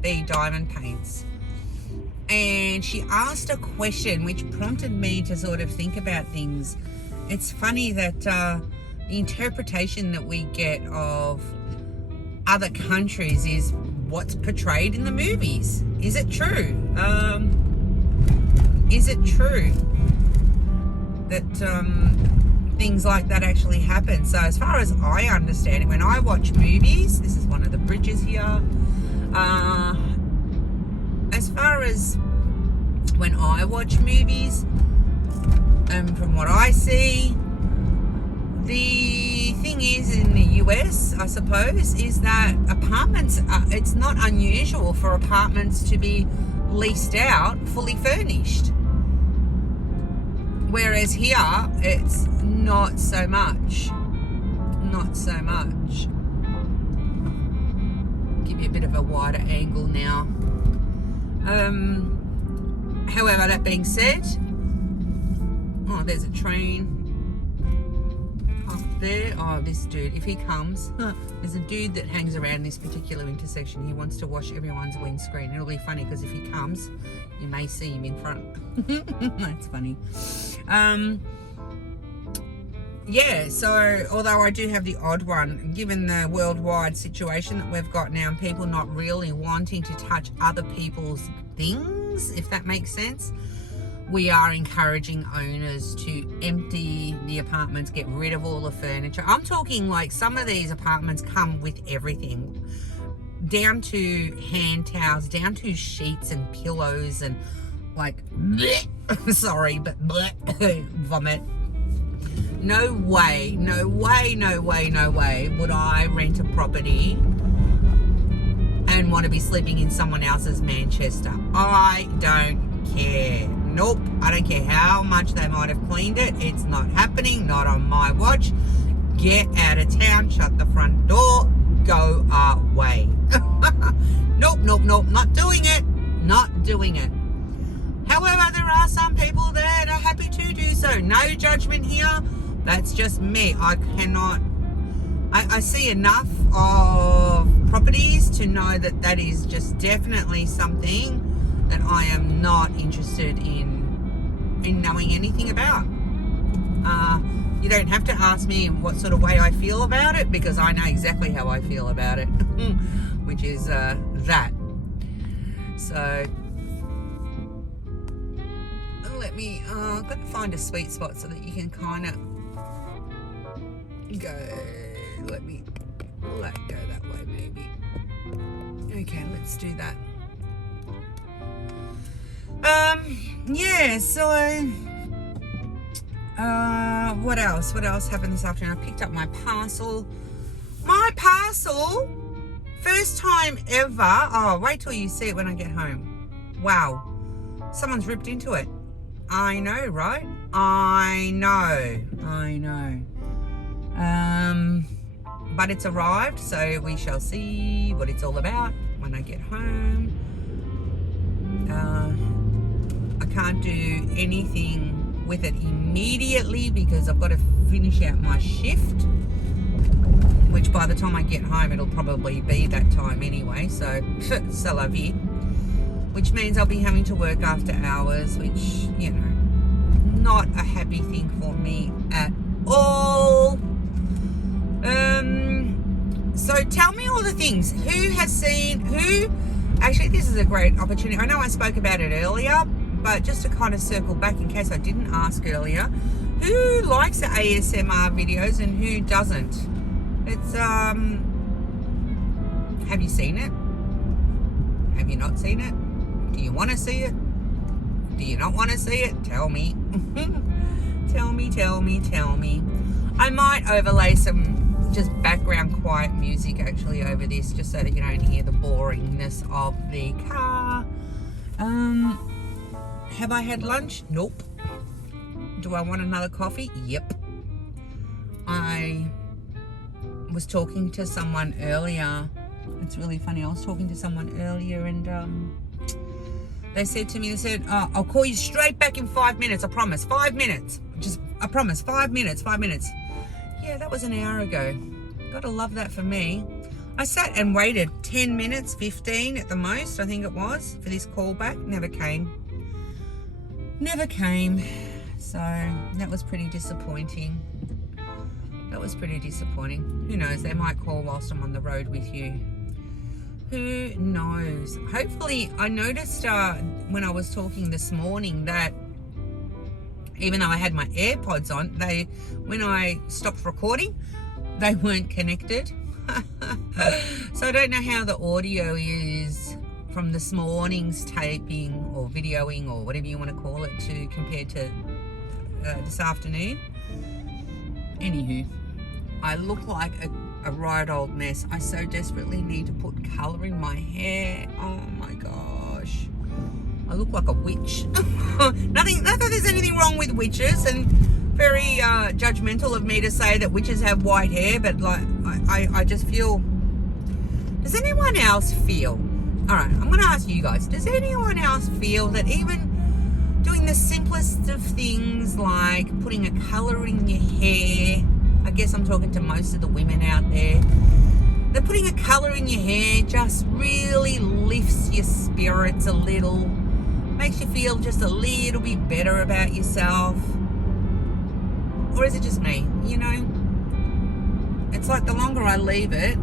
Bee Diamond Paints. And she asked a question which prompted me to sort of think about things. It's funny that the interpretation that we get of other countries is what's portrayed in the movies. Is it true? Is it true that things like that actually happen? So as far as I understand it, when I watch movies, this is one of the bridges here, as far as when I watch movies, from what I see, the thing is in the US, I suppose, is that apartments, it's not unusual for apartments to be leased out fully furnished. Whereas here, it's not so much. Not so much. Give you a bit of a wider angle now. However, that being said, oh, there's a train up there. Oh, this dude, if he comes, there's a dude that hangs around this particular intersection. He wants to wash everyone's windscreen. It'll be funny because if he comes, you may see him in front. That's funny. Yeah, so although I do have the odd one, given the worldwide situation that we've got now, and people not really wanting to touch other people's things, things, if that makes sense. We are encouraging owners to empty the apartments, get rid of all the furniture. I'm talking like some of these apartments come with everything, down to hand towels, down to sheets and pillows and like, bleh, sorry, but bleh, vomit. No way, no way, no way, no way would I rent a property and want to be sleeping in someone else's Manchester. I don't care. Nope, I don't care how much they might have cleaned it. It's not happening, not on my watch. Get out of town, shut the front door, go away. Nope, nope, nope, not doing it, not doing it. However, there are some people that are happy to do so. No judgment here. That's just me. I cannot, I see enough of properties to know that that is just definitely something that I am not interested in knowing anything about. You don't have to ask me what sort of way I feel about it, because I know exactly how I feel about it, which is that. So let me, I've got to find a sweet spot so that you can kind of go, let me go that way maybe. Okay, let's do that. Yeah, so what else happened this afternoon? I picked up my parcel, first time ever. Oh, wait till you see it when I get home. Wow, someone's ripped into it. I know, right? I know. But it's arrived, so we shall see what it's all about when I get home. I can't do anything with it immediately because I've got to finish out my shift, which by the time I get home it'll probably be that time anyway, so c'est la vie, which means I'll be having to work after hours, which, you know, not a happy thing for me at all. So tell me all the things. Who has seen, actually this is a great opportunity. I know I spoke about it earlier, but just to kind of circle back in case I didn't ask earlier, who likes the ASMR videos and who doesn't? It's, have you seen it? Have you not seen it? Do you want to see it? Do you not want to see it? Tell me. Tell me. I might overlay some just background quiet music actually over this, just so that you don't hear the boringness of the car. Have I had lunch? Nope. Do I want another coffee? Yep. I was talking to someone earlier. It's really funny. I was talking to someone earlier and they said to me, oh, I'll call you straight back in 5 minutes. I promise. 5 minutes. I promise. 5 minutes. Yeah, that was an hour ago. Gotta love that for me. I sat and waited 10 minutes, 15 at the most, I think it was, for this call back. Never came. So that was pretty disappointing. Who knows? They might call whilst I'm on the road with you. Who knows? Hopefully, I noticed when I was talking this morning that even though I had my AirPods on, when I stopped recording, they weren't connected. So I don't know how the audio is from this morning's taping or videoing or whatever you want to call it compared to this afternoon. Anywho, I look like a right old mess. I so desperately need to put colour in my hair. Oh my gosh. I look like a witch. Not that there's anything wrong with witches, and very judgmental of me to say that witches have white hair, but like I just feel, does anyone else feel, all right, I'm going to ask you guys, does anyone else feel that even doing the simplest of things like putting a colour in your hair, I guess I'm talking to most of the women out there, that putting a colour in your hair just really lifts your spirits a little, makes you feel just a little bit better about yourself? Or is it just me? You know, it's like the longer I leave it,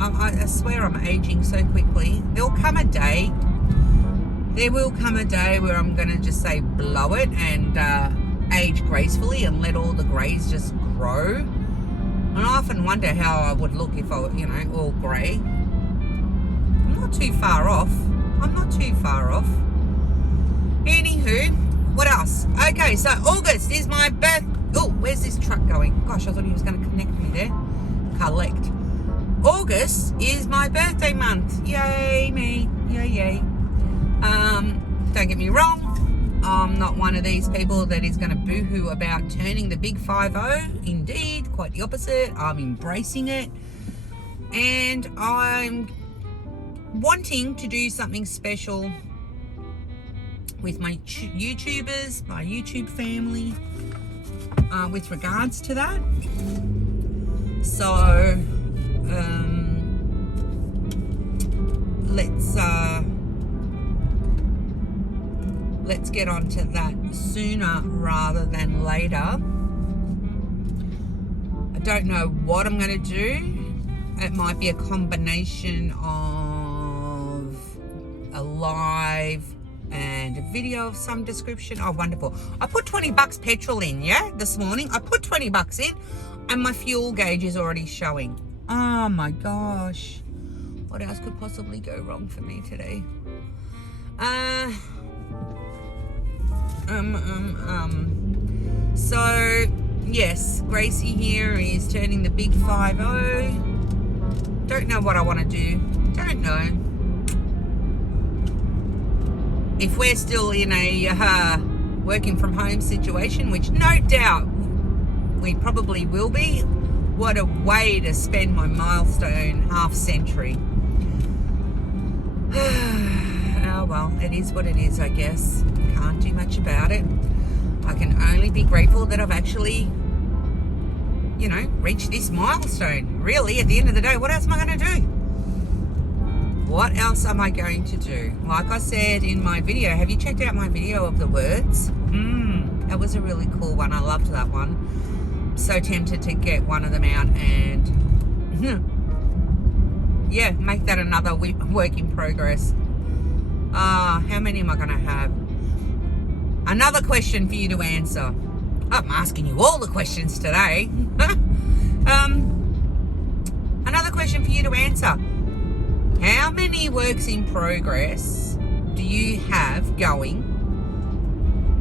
I swear I'm aging so quickly. There'll come a day there will come a day where I'm going to just say blow it and age gracefully and let all the greys just grow. And I often wonder how I would look if I were, you know, all grey. I'm not too far off. Anywho, what else? Okay, so August is my birth. Oh, where's this truck going? Gosh, I thought he was going to connect me there. Collect. August is my birthday month. Yay me. Yay. Don't get me wrong. I'm not one of these people that is going to boohoo about turning the big 5-0. Indeed, quite the opposite. I'm embracing it. And I'm wanting to do something special with my YouTubers, my YouTube family, with regards to that. So, let's get on to that sooner rather than later. I don't know what I'm going to do. It might be a combination of a live and a video of some description. Oh, wonderful. I put 20 bucks petrol in, yeah, this morning. I put 20 bucks in and my fuel gauge is already showing. Oh my gosh. What else could possibly go wrong for me today? So, yes, Gracie here is turning the big 5-0. Don't know what I want to do. Don't know. If we're still in a working from home situation, which no doubt we probably will be, what a way to spend my milestone half century. Oh well, it is what it is, I guess. Can't do much about it. I can only be grateful that I've actually, you know, reached this milestone. Really, at the end of the day, what else am I going to do? What else am I going to do? Like I said in my video, have you checked out my video of the words? That was a really cool one. I loved that one. So tempted to get one of them out and yeah, make that another work in progress. How many am I going to have? Another question for you to answer. I'm asking you all the questions today. Another question for you to answer. How many works in progress do you have going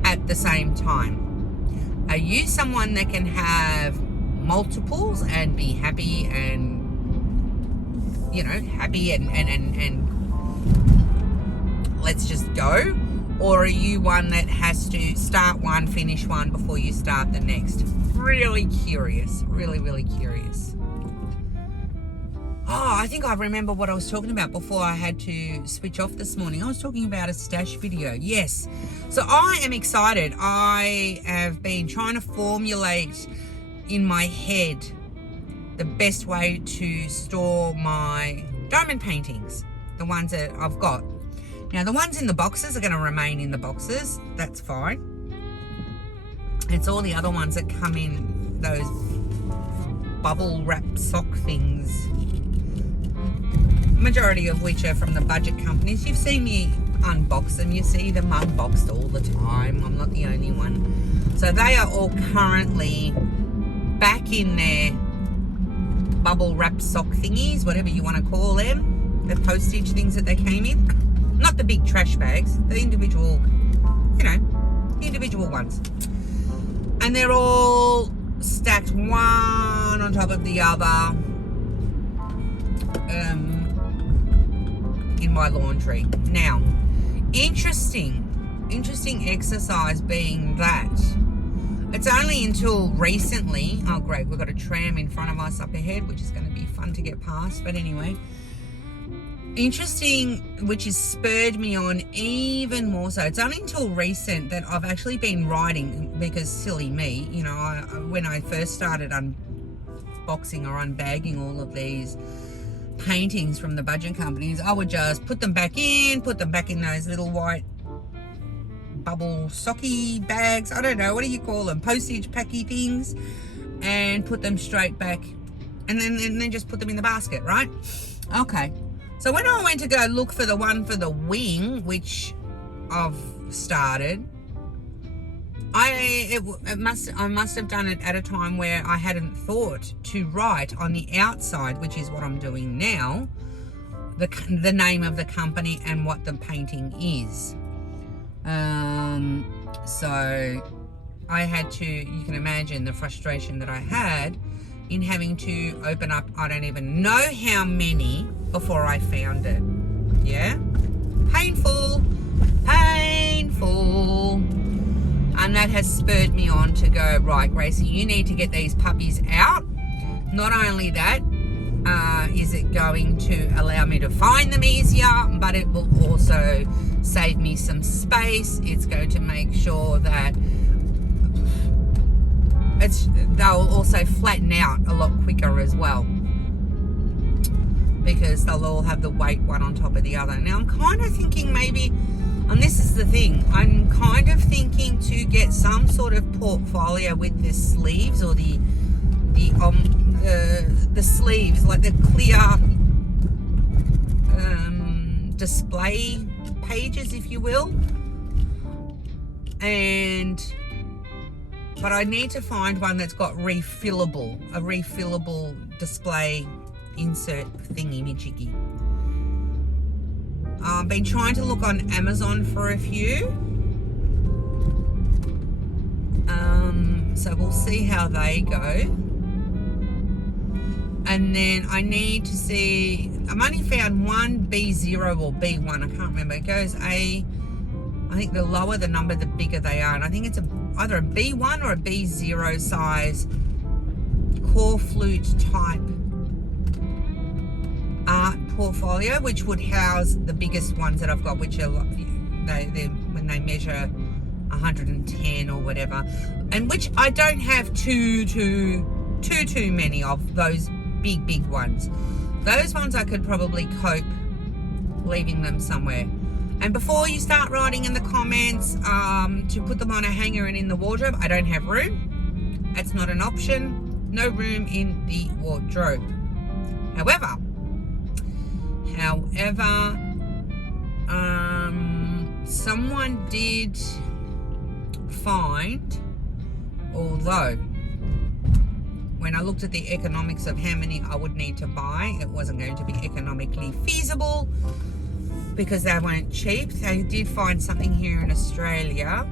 at the same time? Are you someone that can have multiples and be happy and, you know, happy and let's just go? Or are you one that has to start one, finish one before you start the next? Really curious. Really curious. Oh, I think I remember what I was talking about before I had to switch off this morning. I was talking about a stash video. Yes. So I am excited. I have been trying to formulate in my head the best way to store my diamond paintings, the ones that I've got. Now, the ones in the boxes are going to remain in the boxes. That's fine. It's all the other ones that come in those bubble wrap sock things, majority of which are from the budget companies. You've seen me unbox them. You see them unboxed all the time. I'm not the only one. So they are all currently back in their bubble wrap sock thingies, whatever you want to call them, the postage things that they came in. Not the big trash bags, the individual, you know, individual ones. And they're all stacked one on top of the other in my laundry. Now, interesting exercise being that it's only until recently, oh great, we've got a tram in front of us up ahead, which is going to be fun to get past, but anyway. Interesting, which has spurred me on even more so. It's only until recent that I've actually been writing, because silly me, you know, when I first started unboxing or unbagging all of these paintings from the budget companies, I would just put them back in those little white bubble socky bags. I don't know, what do you call them? Postage packy things, and put them straight back, and then just put them in the basket, right? Okay. So when I went to go look for the one for the wing, which I've started. I must have done it at a time where I hadn't thought to write on the outside, which is what I'm doing now, the name of the company and what the painting is. So I had to, you can imagine the frustration that I had in having to open up, I don't even know how many before I found it. Yeah, painful. And that has spurred me on to go, right, Gracie, you need to get these puppies out. Not only that, is it going to allow me to find them easier, but it will also save me some space. It's going to make sure that they'll also flatten out a lot quicker as well, because they'll all have the weight one on top of the other. Now I'm kind of thinking maybe, and this is the thing, I'm kind of thinking to get some sort of portfolio with the sleeves, or the sleeves, like the clear display pages, if you will. But I need to find one that's got a refillable display insert thingy-majiggy. I've been trying to look on Amazon for a few. So we'll see how they go. And then I need to see, I've only found one B0 or B1, I can't remember. It goes I think the lower the number, the bigger they are. And I think it's either a B1 or a B0 size core flute type art portfolio, which would house the biggest ones that I've got, which are when they measure 110 or whatever, and which I don't have too many of those big ones. Those ones I could probably cope leaving them somewhere. And before you start writing in the comments to put them on a hanger and in the wardrobe, I don't have room. That's not an option. No room in the wardrobe. However, someone did find, although when I looked at the economics of how many I would need to buy, it wasn't going to be economically feasible because they weren't cheap. They did find something here in Australia.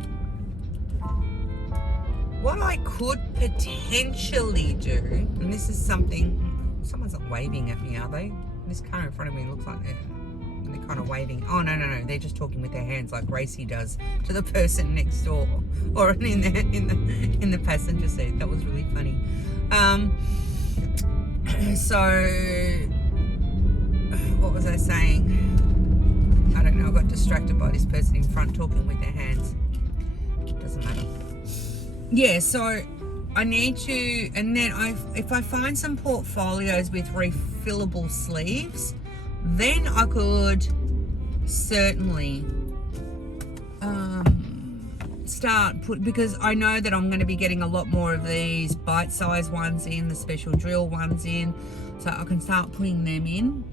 What I could potentially do, and this is something, someone's not waving at me, are they? This car in front of me looks like they're kind of waving. Oh, no, they're just talking with their hands like Gracie does to the person next door, or in the passenger seat. That was really funny. So what was I saying? I don't know, I got distracted by this person in front talking with their hands. Doesn't matter. Yeah, so I need to, and then if I find some portfolios with refillable sleeves, then I could certainly because I know that I'm going to be getting a lot more of these bite-sized ones in, the special drill ones in, so I can start putting them in,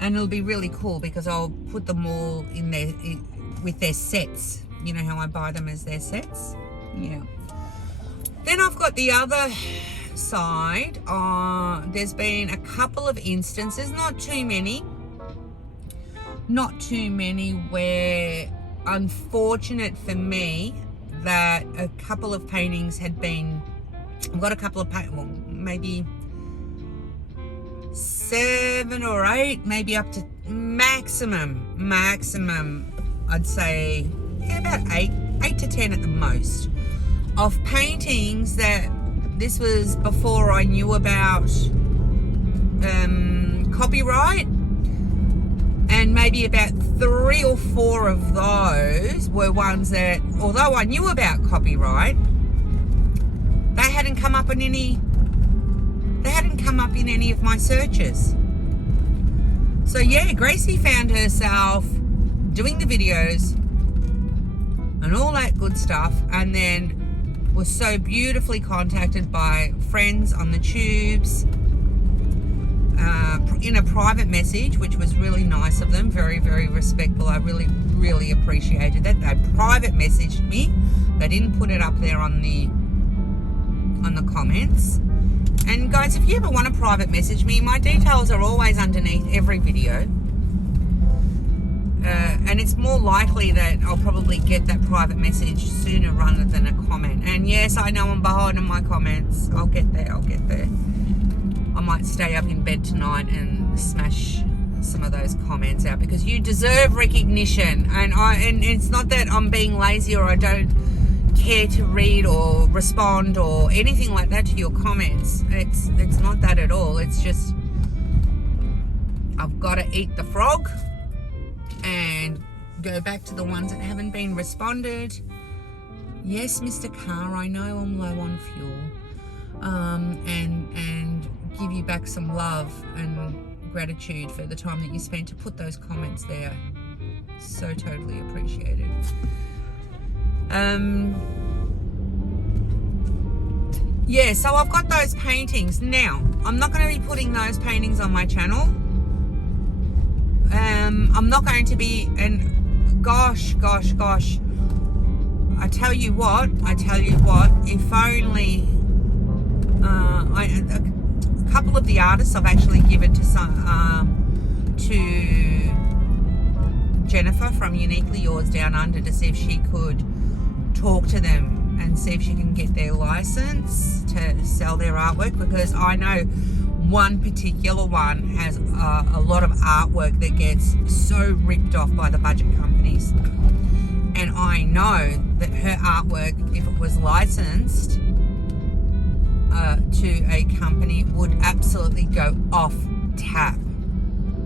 and it'll be really cool because I'll put them all in there with their sets. You know how I buy them as their sets? Yeah. Then I've got the other side. There's been a couple of instances, not too many, where, unfortunate for me, that a couple of paintings had been, I've got a couple of well, maybe 7 or 8, maybe up to maximum, I'd say, yeah, about 8 to 10 at the most, of paintings that, this was before I knew about copyright, and maybe about 3 or 4 of those were ones that, although I knew about copyright, they hadn't come up in any of my searches. So yeah, Gracie found herself doing the videos and all that good stuff, and then was so beautifully contacted by friends on the tubes, in a private message, which was really nice of them, very, very respectful. I really, really appreciated that. They private messaged me. They didn't put it up there on the comments. And guys, if you ever want to private message me, my details are always underneath every video. And it's more likely that I'll probably get that private message sooner rather than a comment. And yes, I know I'm behind on my comments. I'll get there. I might stay up in bed tonight and smash some of those comments out, because you deserve recognition. And it's not that I'm being lazy or I don't care to read or respond or anything like that to your comments. It's not that at all. It's just I've got to eat the frog and go back to the ones that haven't been responded. Yes, Mr. Carr, I know I'm low on fuel. And give you back some love and gratitude for the time that you spent to put those comments there. So totally appreciated. Yeah, so I've got those paintings. Now, I'm not going to be putting those paintings on my channel. I'm not going to be, and gosh, I tell you what, if only a couple of the artists I've actually given to Jennifer from Uniquely Yours Down Under to see if she could talk to them and see if she can get their license to sell their artwork, because I know one particular one has a lot of artwork that gets so ripped off by the budget companies, and I know that her artwork, if it was licensed to a company, would absolutely go off tap.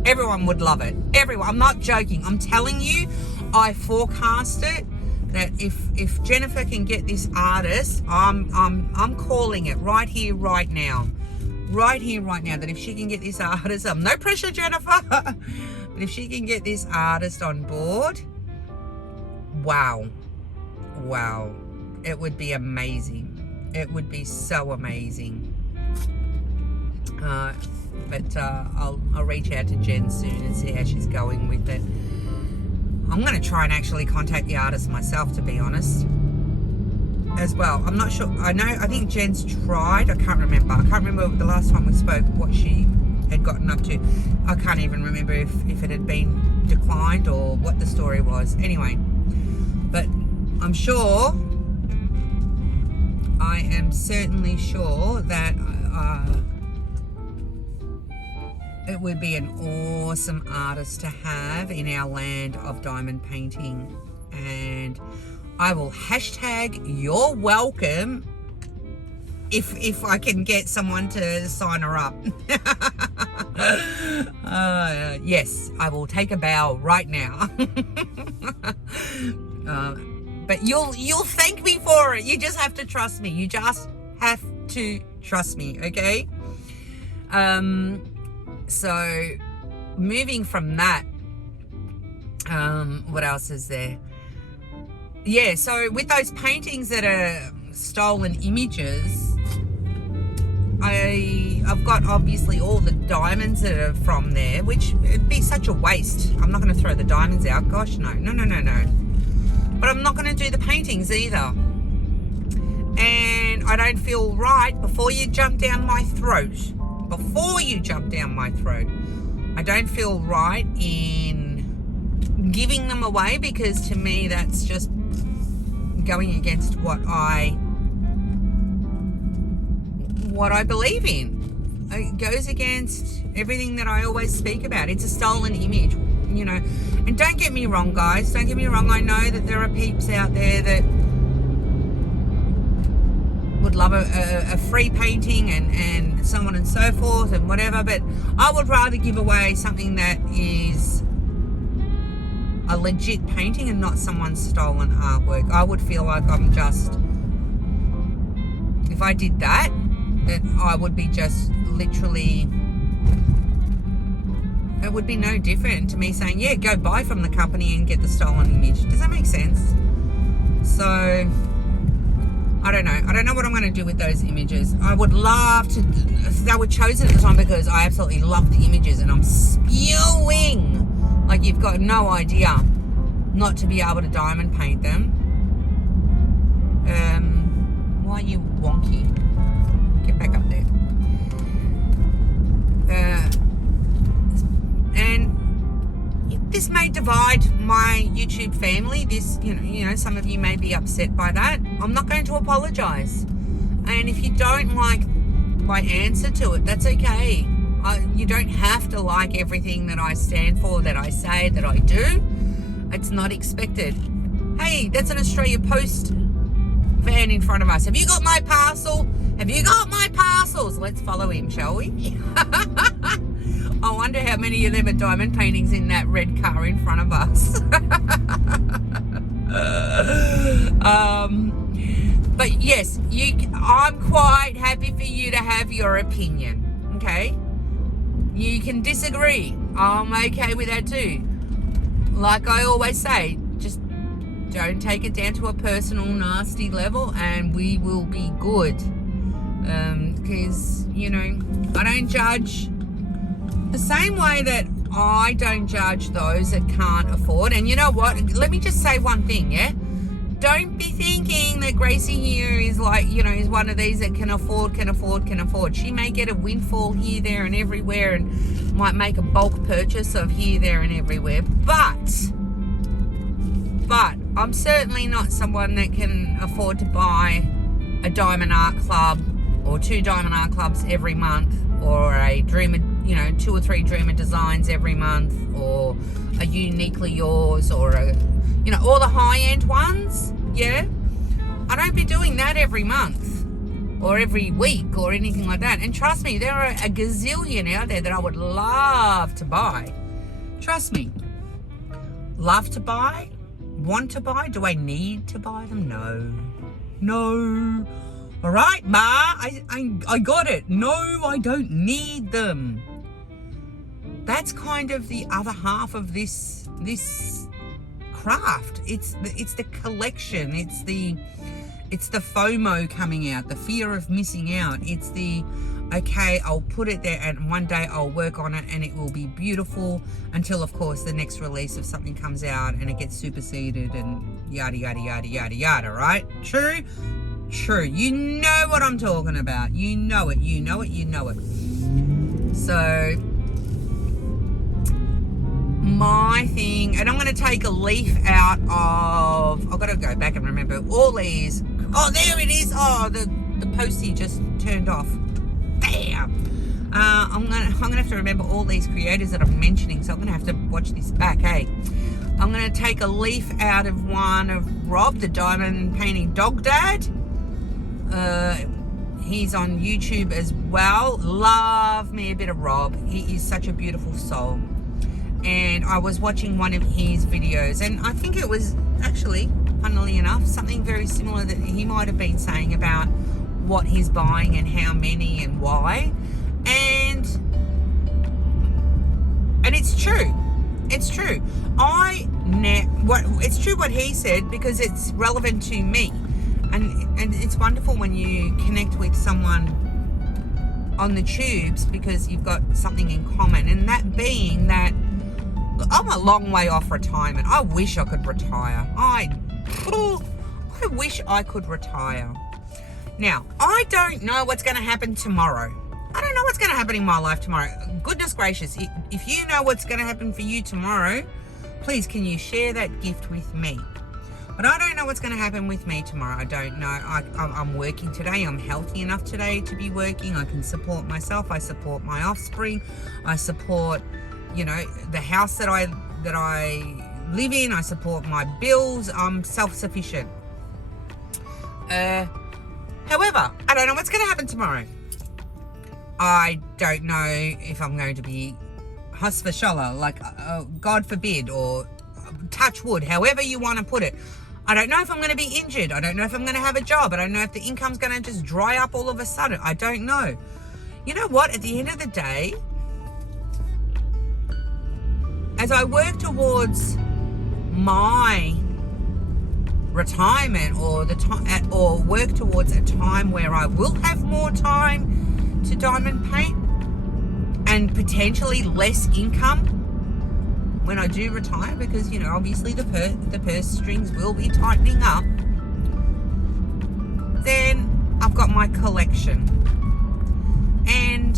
Everyone would love it. Everyone. I'm not joking. I'm telling you, I forecast it, that if Jennifer can get this artist, I'm calling it right here, right now. Right here, right now, that if she can get this artist, no pressure, Jennifer, but if she can get this artist on board, wow, it would be amazing. It would be so amazing. But I'll reach out to Jen soon and see how she's going with it. I'm going to try and actually contact the artist myself, to be honest, as well. I'm not sure. I think Jen's tried. I can't remember the last time we spoke what she had gotten up to. I can't even remember if it had been declined or what the story was. Anyway, but I'm sure, I am certainly sure that it would be an awesome artist to have in our land of diamond painting. And I will hashtag you're welcome if I can get someone to sign her up. Yes, I will take a bow right now. But you'll thank me for it. You just have to trust me. You just have to trust me, okay? So moving from that, what else is there? Yeah, so with those paintings that are stolen images, I've got obviously all the diamonds that are from there, which it'd be such a waste. I'm not going to throw the diamonds out. Gosh, no. But I'm not going to do the paintings either. And I don't feel right, before you jump down my throat, I don't feel right in giving them away, because to me that's just going against what I believe in. It goes against everything that I always speak about. It's a stolen image, you know. And don't get me wrong, guys. Don't get me wrong. I know that there are peeps out there that would love a free painting and so on and so forth and whatever. But I would rather give away something that is a legit painting and not someone's stolen artwork. I would feel like I'm just, if I did that, then I would be just literally, it would be no different to me saying, yeah, go buy from the company and get the stolen image. Does that make sense? So I don't know. I don't know what I'm going to do with those images. I would love to. They were chosen at the time because I absolutely love the images, and I'm spewing like you've got no idea not to be able to diamond paint them. Why are you wonky? Get back up there. And this may divide my YouTube family. This, you know, some of you may be upset by that. I'm not going to apologize. And if you don't like my answer to it, that's okay. You don't have to like everything that I stand for, that I say, that I do. It's not expected. Hey, that's an Australia Post van in front of us. Have you got my parcel? Have you got my parcels? Let's follow him, shall we? I wonder how many of them are diamond paintings in that red car in front of us. But yes, I'm quite happy for you to have your opinion, okay? You can disagree. I'm okay with that too. Like I always say, just don't take it down to a personal nasty level and we will be good. Because, you know, I don't judge the same way that I don't judge those that can't afford. And you know what? Let me just say one thing, yeah? Don't be thinking that Gracie here is like, you know, is one of these that can afford. She may get a windfall here, there, and everywhere and might make a bulk purchase of here, there, and everywhere. But I'm certainly not someone that can afford to buy a Diamond Art Club or 2 Diamond Art Clubs every month, or a Dreamer, you know, 2 or 3 Dreamer designs every month, or a Uniquely Yours, or a, you know, all the high-end ones. Yeah, I don't be doing that every month or every week or anything like that. And trust me, there are a gazillion out there that I would love to buy. Trust me. Love to buy, want to buy. Do I need to buy them? No. All right, Ma, I got it. No, I don't need them. That's kind of the other half of this craft. It's the collection. It's the FOMO coming out, the fear of missing out. It's the, okay, I'll put it there and one day I'll work on it and it will be beautiful, until of course the next release of something comes out and it gets superseded and yada yada yada yada yada, right? True. You know what I'm talking about. You know it. So my thing, and I'm going to take a leaf out of, I've got to go back and remember all these. Oh, there it is. Oh, the postie just turned off. Bam. I'm gonna have to remember all these creators that I'm mentioning, so I'm gonna have to watch this back. Hey, I'm gonna take a leaf out of one of Rob, the diamond painting dog dad. He's on YouTube as well. Love me a bit of Rob. He is such a beautiful soul. And I was watching one of his videos, and I think it was actually, funnily enough, something very similar that he might have been saying about what he's buying and how many and why. And it's true. It's true. It's true what he said, because it's relevant to me. And it's wonderful when you connect with someone on the tubes, because you've got something in common, and that being that I'm a long way off retirement. I wish I could retire. I wish I could retire. Now, I don't know what's going to happen tomorrow. I don't know what's going to happen in my life tomorrow. Goodness gracious, if you know what's going to happen for you tomorrow, please can you share that gift with me? But I don't know what's going to happen with me tomorrow. I don't know. I'm working today. I'm healthy enough today to be working. I can support myself. I support my offspring. I support, you know, the house that I live in. I support my bills. I'm self-sufficient. However, I don't know what's going to happen tomorrow. I don't know if I'm going to be hospitala, like God forbid, or touch wood, however you want to put it. I don't know if I'm going to be injured. I don't know if I'm going to have a job. I don't know if the income's going to just dry up all of a sudden. I don't know. You know what? At the end of the day, as I work towards my retirement or the time, or work towards a time where I will have more time to diamond paint and potentially less income when I do retire, because, you know, obviously the purse strings will be tightening up, then I've got my collection. And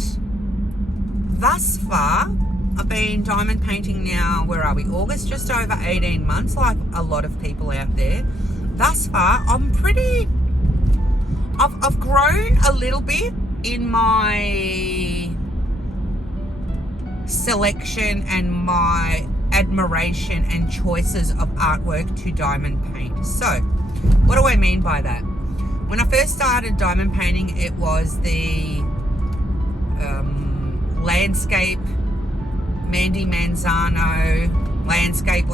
thus far, I've been diamond painting now, where are we, August, just over 18 months, like a lot of people out there. Thus far, I've grown a little bit in my selection and my admiration and choices of artwork to diamond paint. So, what do I mean by that? When I first started diamond painting, it was the landscape, Mandy Manzano, landscape.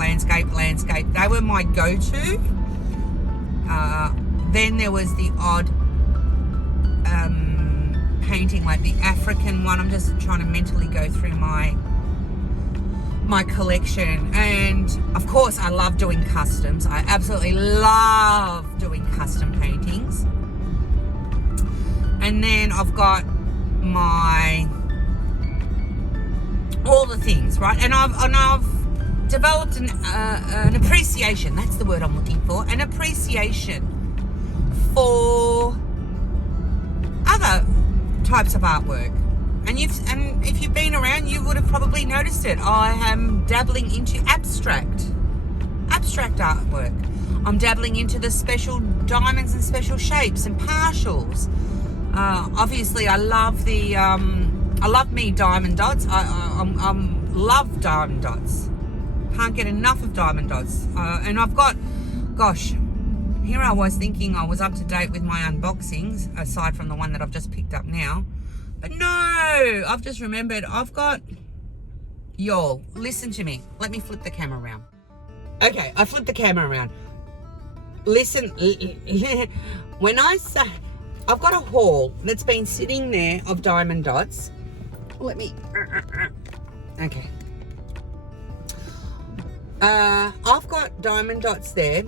They were my go-to. Then there was the odd painting, like the African one. I'm just trying to mentally go through my collection. And of course, I love doing customs. I absolutely love doing custom paintings. And then I've got my all the things, right? And I've developed an appreciation. That's the word I'm looking for. An appreciation for other types of artwork. And if you've been around, you would have probably noticed it. I am dabbling into abstract artwork. I'm dabbling into the special diamonds and special shapes and partials. Obviously, I love the I love me diamond dots. I love diamond dots. Can't get enough of diamond dots. And I've got, gosh, here I was thinking I was up to date with my unboxings, aside from the one that I've just picked up now. But no, I've just remembered I've got, y'all, listen to me. Let me flip the camera around. Okay, I flipped the camera around. Listen, when I say, I've got a haul that's been sitting there of diamond dots. Let me, okay. I've got diamond dots there.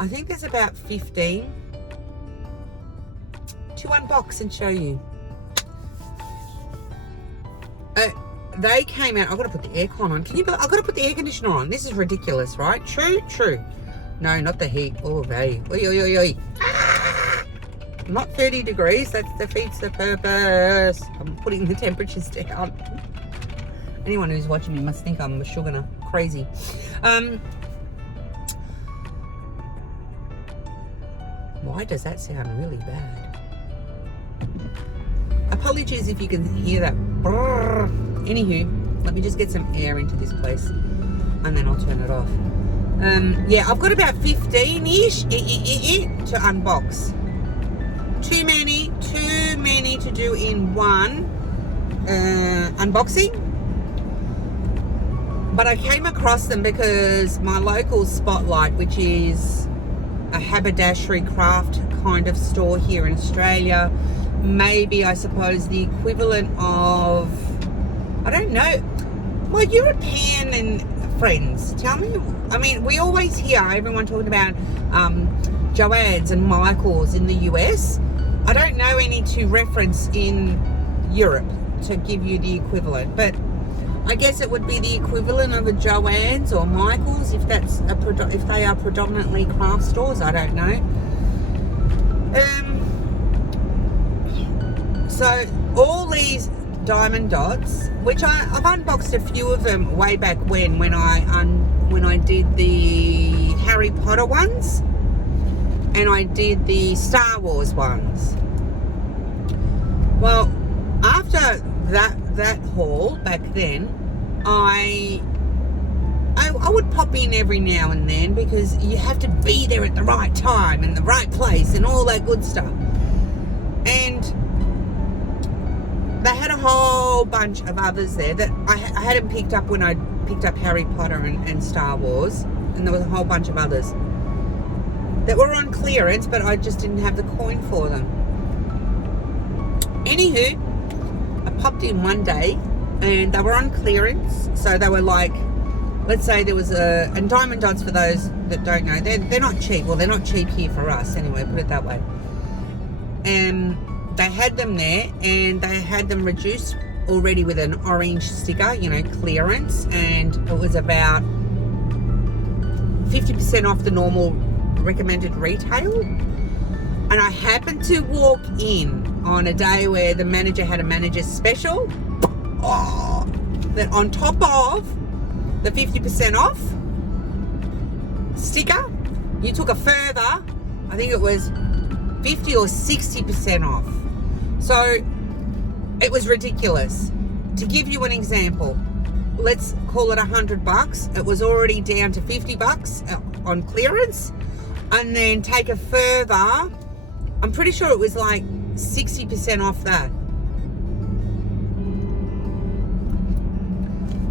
I think there's about 15 to unbox and show you. They came out. I've got to put the aircon on. Can you believe, I've got to put the air conditioner on. This is ridiculous, right? True. No, not the heat. Oh, they. Oi. Not 30 degrees. That defeats the purpose. I'm putting the temperatures down. Anyone who's watching me must think I'm a sugar crazy. Why does that sound really bad? Apologies if you can hear that. Brrr. Anywho, let me just get some air into this place and then I'll turn it off. Yeah, I've got about 15-ish to unbox. Too many to do in one unboxing. But I came across them because my local Spotlight, which is a haberdashery craft kind of store here in Australia, maybe I suppose the equivalent of, I don't know, my European and friends, tell me. I mean, we always hear everyone talking about Joann's and Michael's in the US. I don't know any to reference in Europe to give you the equivalent, but I guess it would be the equivalent of a Joann's or Michael's if that's if they are predominantly craft stores. I don't know. So all these diamond dots, which I've unboxed a few of them way back when I did the Harry Potter ones and I did the Star Wars ones. Well, after that haul back then, I would pop in every now and then because you have to be there at the right time and the right place and all that good stuff. And they had a whole bunch of others there that I hadn't picked up when I picked up Harry Potter and Star Wars, and there was a whole bunch of others that were on clearance, but I just didn't have the coin for them. Anywho, I popped in one day and they were on clearance, so they were like let's say there was and diamond dots, for those that don't know, they're not cheap. Well, they're not cheap here for us anyway, put it that way. And they had them there, and they had them reduced already with an orange sticker, you know, clearance, and it was about 50% off the normal recommended retail. And I happened to walk in on a day where the manager had a manager's special. Oh, that on top of the 50% off sticker, you took a further, I think it was 50 or 60% off. So it was ridiculous. To give you an example, let's call it $100. It was already down to $50 on clearance, and then take a further, I'm pretty sure it was like 60% off that.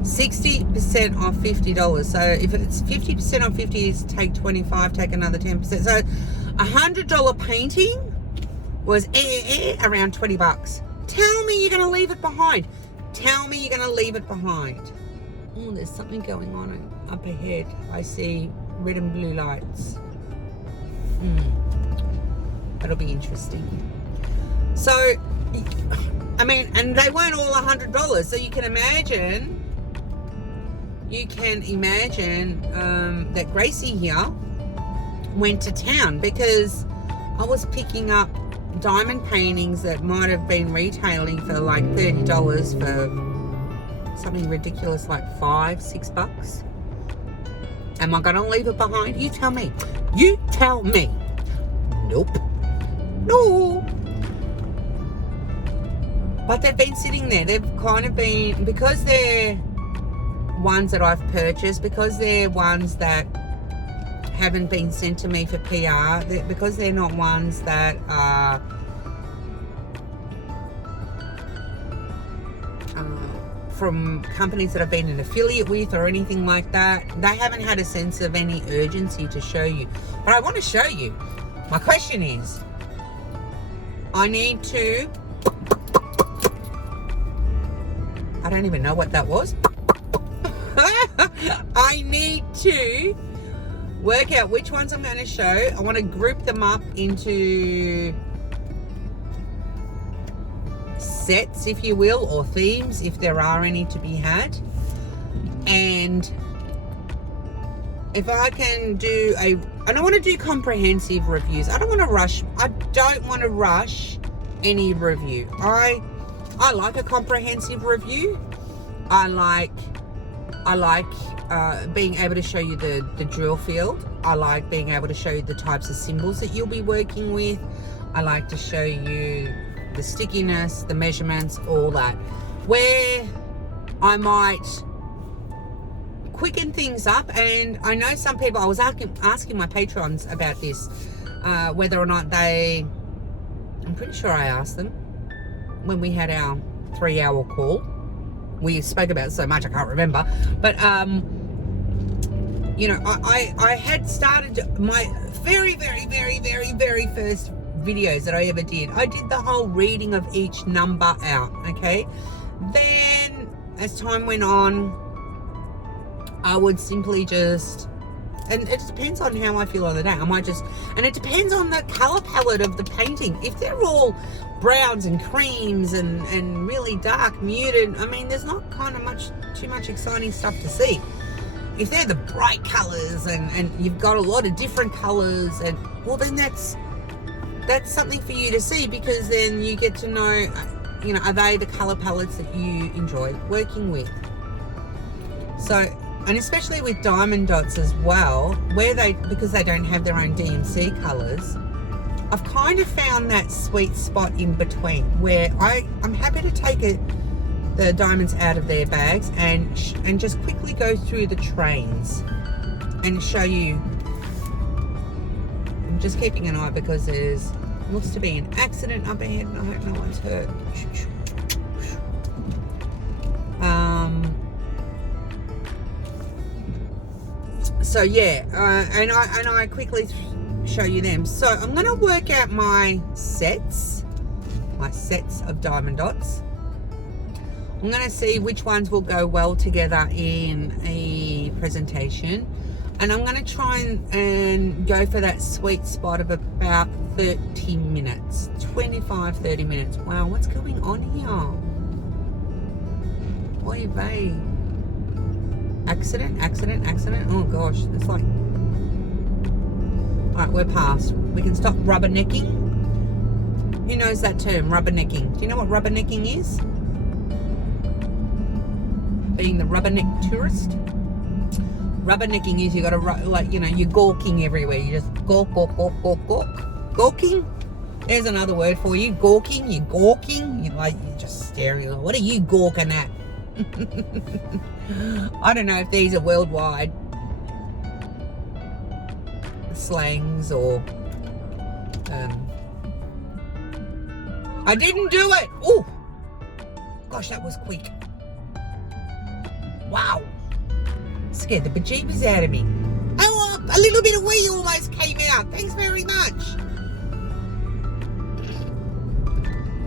60% off $50. So if it's 50% off 50, is take 25, take another 10%. So $100 painting was around $20. Tell me you're going to leave it behind. Tell me you're going to leave it behind. Oh, there's something going on up ahead. I see red and blue lights. That'll be interesting. So, I mean, and they weren't all $100. So you can imagine that Gracie here went to town, because I was picking up diamond paintings that might have been retailing for like $30 for something ridiculous like $5-6. Am I gonna leave it behind? You tell me. You tell me. Nope. No. But they've been sitting there. They've kind of been, because they're ones that I've purchased, because they're ones that haven't been sent to me for PR, because they're not ones that are from companies that I've been an affiliate with or anything like that, they haven't had a sense of any urgency to show you. But I want to show you. My question is, I need to, I don't even know what that was. I need to work out which ones I'm going to show. I want to group them up into sets, if you will, or themes, if there are any to be had. And if I can do and I want to do comprehensive reviews. I don't want to rush any review. I like a comprehensive review. I like being able to show you the drill field. I like being able to show you the types of symbols that you'll be working with. I like to show you the stickiness, the measurements, all that. Where I might quicken things up, and I know some people, I was asking my patrons about this, whether or not I'm pretty sure I asked them when we had our 3-hour call. We spoke about it so much I can't remember, but you know, I had started my very first videos that I ever did. I did the whole reading of each number out, okay? Then as time went on, I would simply just, and it depends on how I feel on the day. I might just, and it depends on the color palette of the painting. If they're all browns and creams and really dark muted, I mean, there's not kind of too much exciting stuff to see. If they're the bright colors and you've got a lot of different colors, and well, then that's something for you to see, because then you get to know, you know, are they the color palettes that you enjoy working with? So, and especially with diamond dots as well, because they don't have their own DMC colors, I've kind of found that sweet spot in between where I'm happy to take the diamonds out of their bags and just quickly go through the trains and show you. I'm just keeping an eye because there's looks to be an accident up ahead and I hope no one's hurt. So yeah, and I quickly show you them. So I'm going to work out my sets of diamond dots. I'm I'm going to see which ones will go well together in a presentation. And I'm going to try and go for that sweet spot of about 30 minutes. 25, 30 minutes. Wow, what's going on here? Oy vey. Accident. Oh gosh, it's like... Alright, we're past. We can stop rubbernecking. Who knows that term, rubbernecking? Do you know what rubbernecking is? Being the rubberneck tourist. Rubbernecking is you got to, like, you know, you're gawking everywhere. You just gawk. Gawking? There's another word for you. Gawking. You're gawking. You're just staring. What are you gawking at? I don't know if these are worldwide slangs or I didn't do it. Oh gosh, that was quick. Wow, scared the bejeebers out of me. Oh, a little bit of wee almost came out. Thanks very much.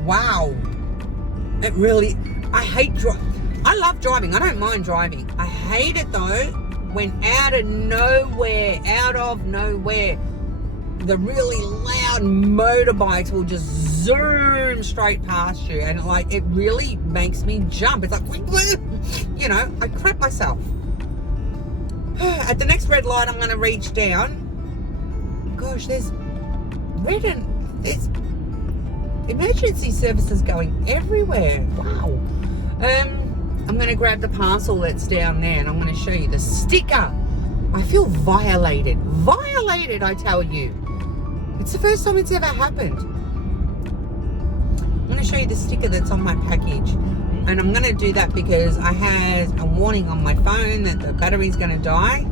Wow, it really, I hate I love driving. I don't mind driving. I hate it though when out of nowhere, the really loud motorbikes will just zoom straight past you, and like it really makes me jump. It's like, you know, I crap myself. At the next red light, I'm going to reach down. Gosh, there's red and there's emergency services going everywhere. Wow. I'm going to grab the parcel that's down there and I'm going to show you the sticker. I feel violated. Violated, I tell you. It's the first time it's ever happened. I'm going to show you the sticker that's on my package. And I'm going to do that because I had a warning on my phone that the battery's going to die.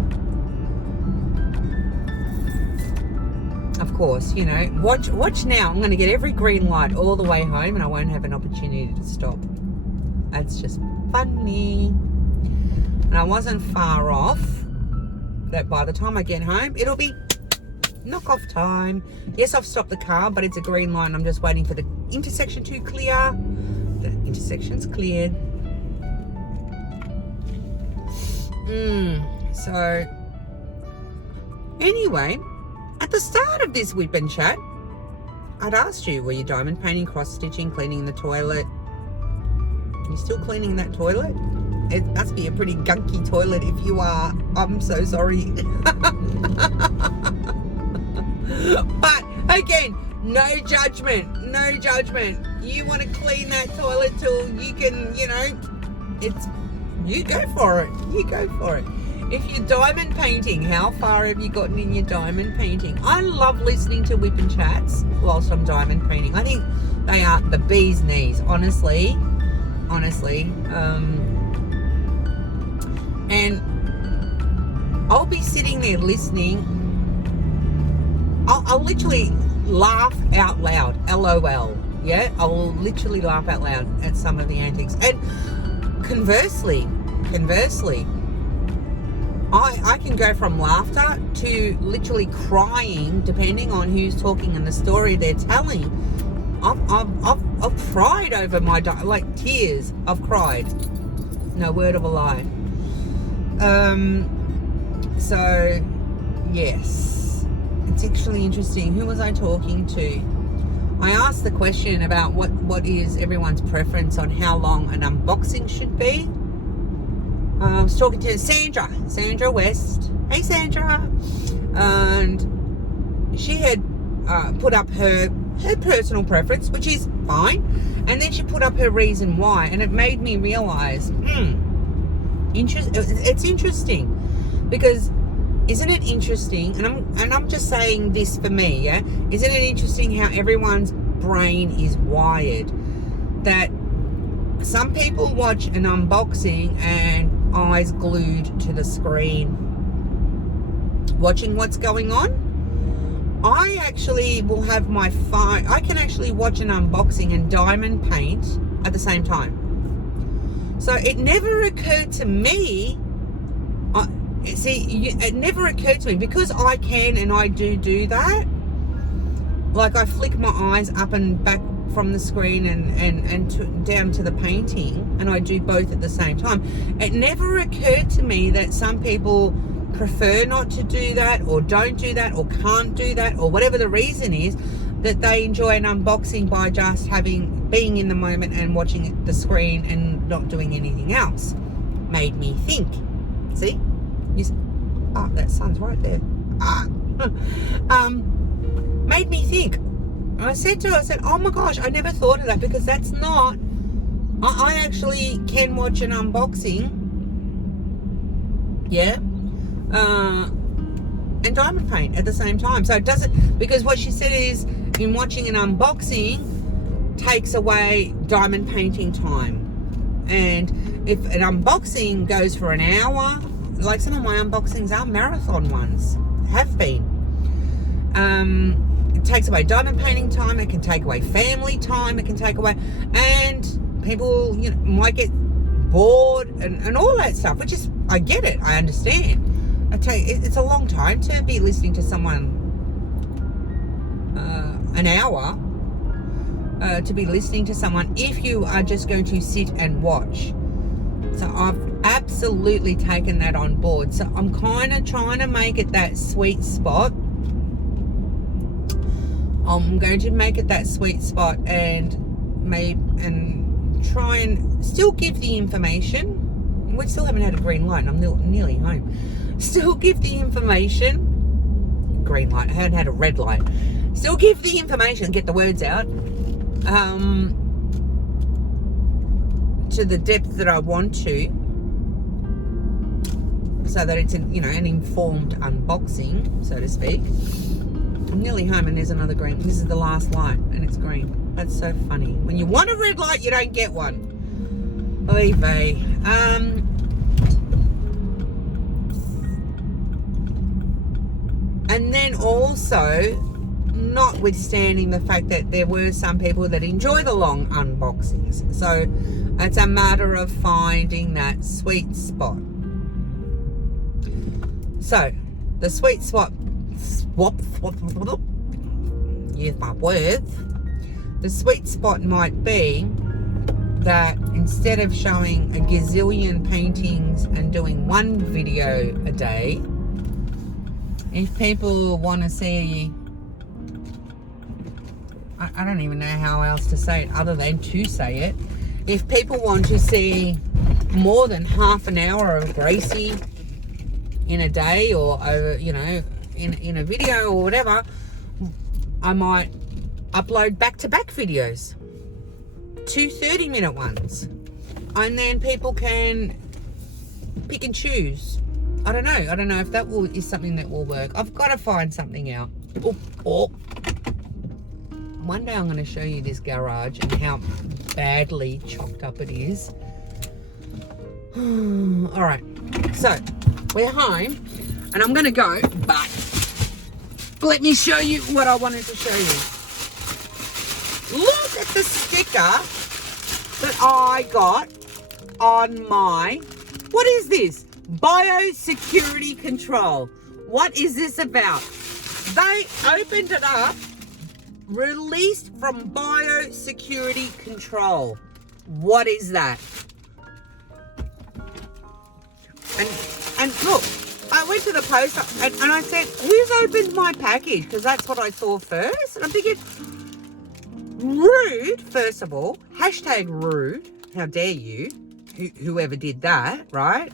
Of course, you know, watch now. I'm going to get every green light all the way home and I won't have an opportunity to stop. That's just funny. And I wasn't far off that by the time I get home, it'll be knock-off time. Yes, I've stopped the car, but it's a green light and I'm just waiting for the intersection to clear. The intersection's cleared. So, anyway, at the start of this WIP N Chat, I'd asked you, were you diamond painting, cross-stitching, cleaning the toilet? You still cleaning that toilet? It must be a pretty gunky toilet if you are. I'm so sorry. But again, no judgment. You want to clean that toilet till you can, you know, you go for it. If you're diamond painting, how far have you gotten in your diamond painting? I love listening to WIP N Chats whilst I'm diamond painting. I think they are the bee's knees, honestly. And I'll be sitting there listening. I'll literally laugh out loud, LOL. Yeah, I'll literally laugh out loud at some of the antics. And conversely, I can go from laughter to literally crying, depending on who's talking and the story they're telling. I've cried over my like tears. I've cried. No word of a lie. So yes, it's actually interesting. Who was I talking to? I asked the question about what is everyone's preference on how long an unboxing should be. I was talking to Sandra West. Hey Sandra. And she had put up her personal preference, which is fine, and then she put up her reason why, and it made me realize it's interesting, because isn't it interesting, and I'm just saying this for me, yeah, isn't it interesting how everyone's brain is wired, that some people watch an unboxing and eyes glued to the screen watching what's going on. I actually will have my phone. I can actually watch an unboxing and diamond paint at the same time. So it never occurred to me. It never occurred to me, because I can and I do that. Like I flick my eyes up and back from the screen and down to the painting, and I do both at the same time. It never occurred to me that some people prefer not to do that, or don't do that, or can't do that, or whatever the reason is, that they enjoy an unboxing by just being in the moment and watching the screen and not doing anything else. Made me think. See? That sun's right there. Made me think. I said to her, oh my gosh, I never thought of that, because that's not, I actually can watch an unboxing, yeah, and diamond paint at the same time. So it doesn't, because what she said is, in watching an unboxing takes away diamond painting time. And if an unboxing goes for an hour, like some of my unboxings are marathon ones, have been, it takes away diamond painting time, it can take away family time, it can take away, and people, you know, might get bored and all that stuff, which is, I get it, I understand. It's a long time to be listening to someone, an hour, to be listening to someone, if you are just going to sit and watch. So I've absolutely taken that on board. So I'm kind of trying to make it that sweet spot. I'm going to make it that sweet spot and try and still give the information. We still haven't had a green light. I'm nearly home. Still give the information. Green light. I haven't had a red light. Still give the information. Get the words out. To the depth that I want to, so that it's an informed unboxing, so to speak. I'm nearly home and there's another green. This is the last light and it's green. That's so funny. When you want a red light, you don't get one. Oy vey. And then also, notwithstanding the fact that there were some people that enjoy the long unboxings. So it's a matter of finding that sweet spot. So the sweet spot, use my words, the sweet spot might be that instead of showing a gazillion paintings and doing one video a day, if people want to see, I don't even know how else to say it other than to say it. If people want to see more than half an hour of Gracie in a day, or in a video or whatever, I might upload back-to-back videos, 2 30-minute ones, and then people can pick and choose. I don't know if that is something that will work. I've got to find something out. One day I'm going to show you this garage and how badly chocked up it is. All right, so we're home and I'm going to go, but let me show you what I wanted to show you. Look at the sticker that I got on my, what is this? Biosecurity control. What is this about? They opened it up. Released from biosecurity control. What is that? And look, I went to the post and I said, who's opened my package? Because that's what I saw first. And I'm thinking, rude, first of all. Hashtag rude. How dare you? Whoever did that, right?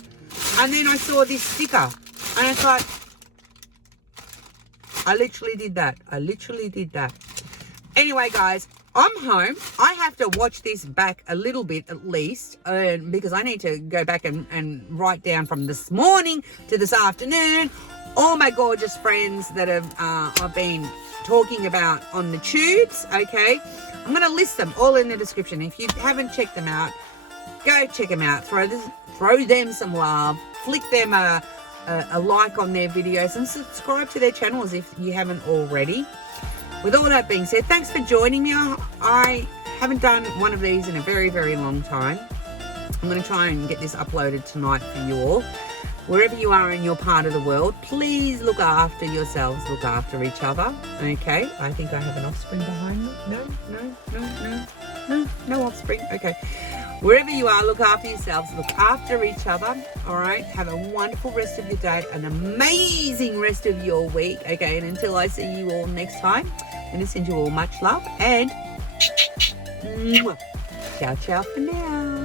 And then I saw this sticker. And I thought, I literally did that. Anyway, guys, I'm home. I have to watch this back a little bit at least, because I need to go back and write down from this morning to this afternoon all my gorgeous friends that I've been talking about on the tubes, okay? I'm going to list them all in the description. If you haven't checked them out, go check them out. Throw them some love. Flick them a like on their videos and subscribe to their channels if you haven't already. With all that being said, thanks for joining me. I haven't done one of these in a very, very long time. I'm going to try and get this uploaded tonight for you all. wherever you are in your part of the world, please look after yourselves, look after each other. Okay, I think I have an offspring behind me. No offspring. Okay, wherever you are, look after yourselves, look after each other. All right, have a wonderful rest of your day, an amazing rest of your week. Okay, and until I see you all next time, I'm going to send you all much love and ciao for now.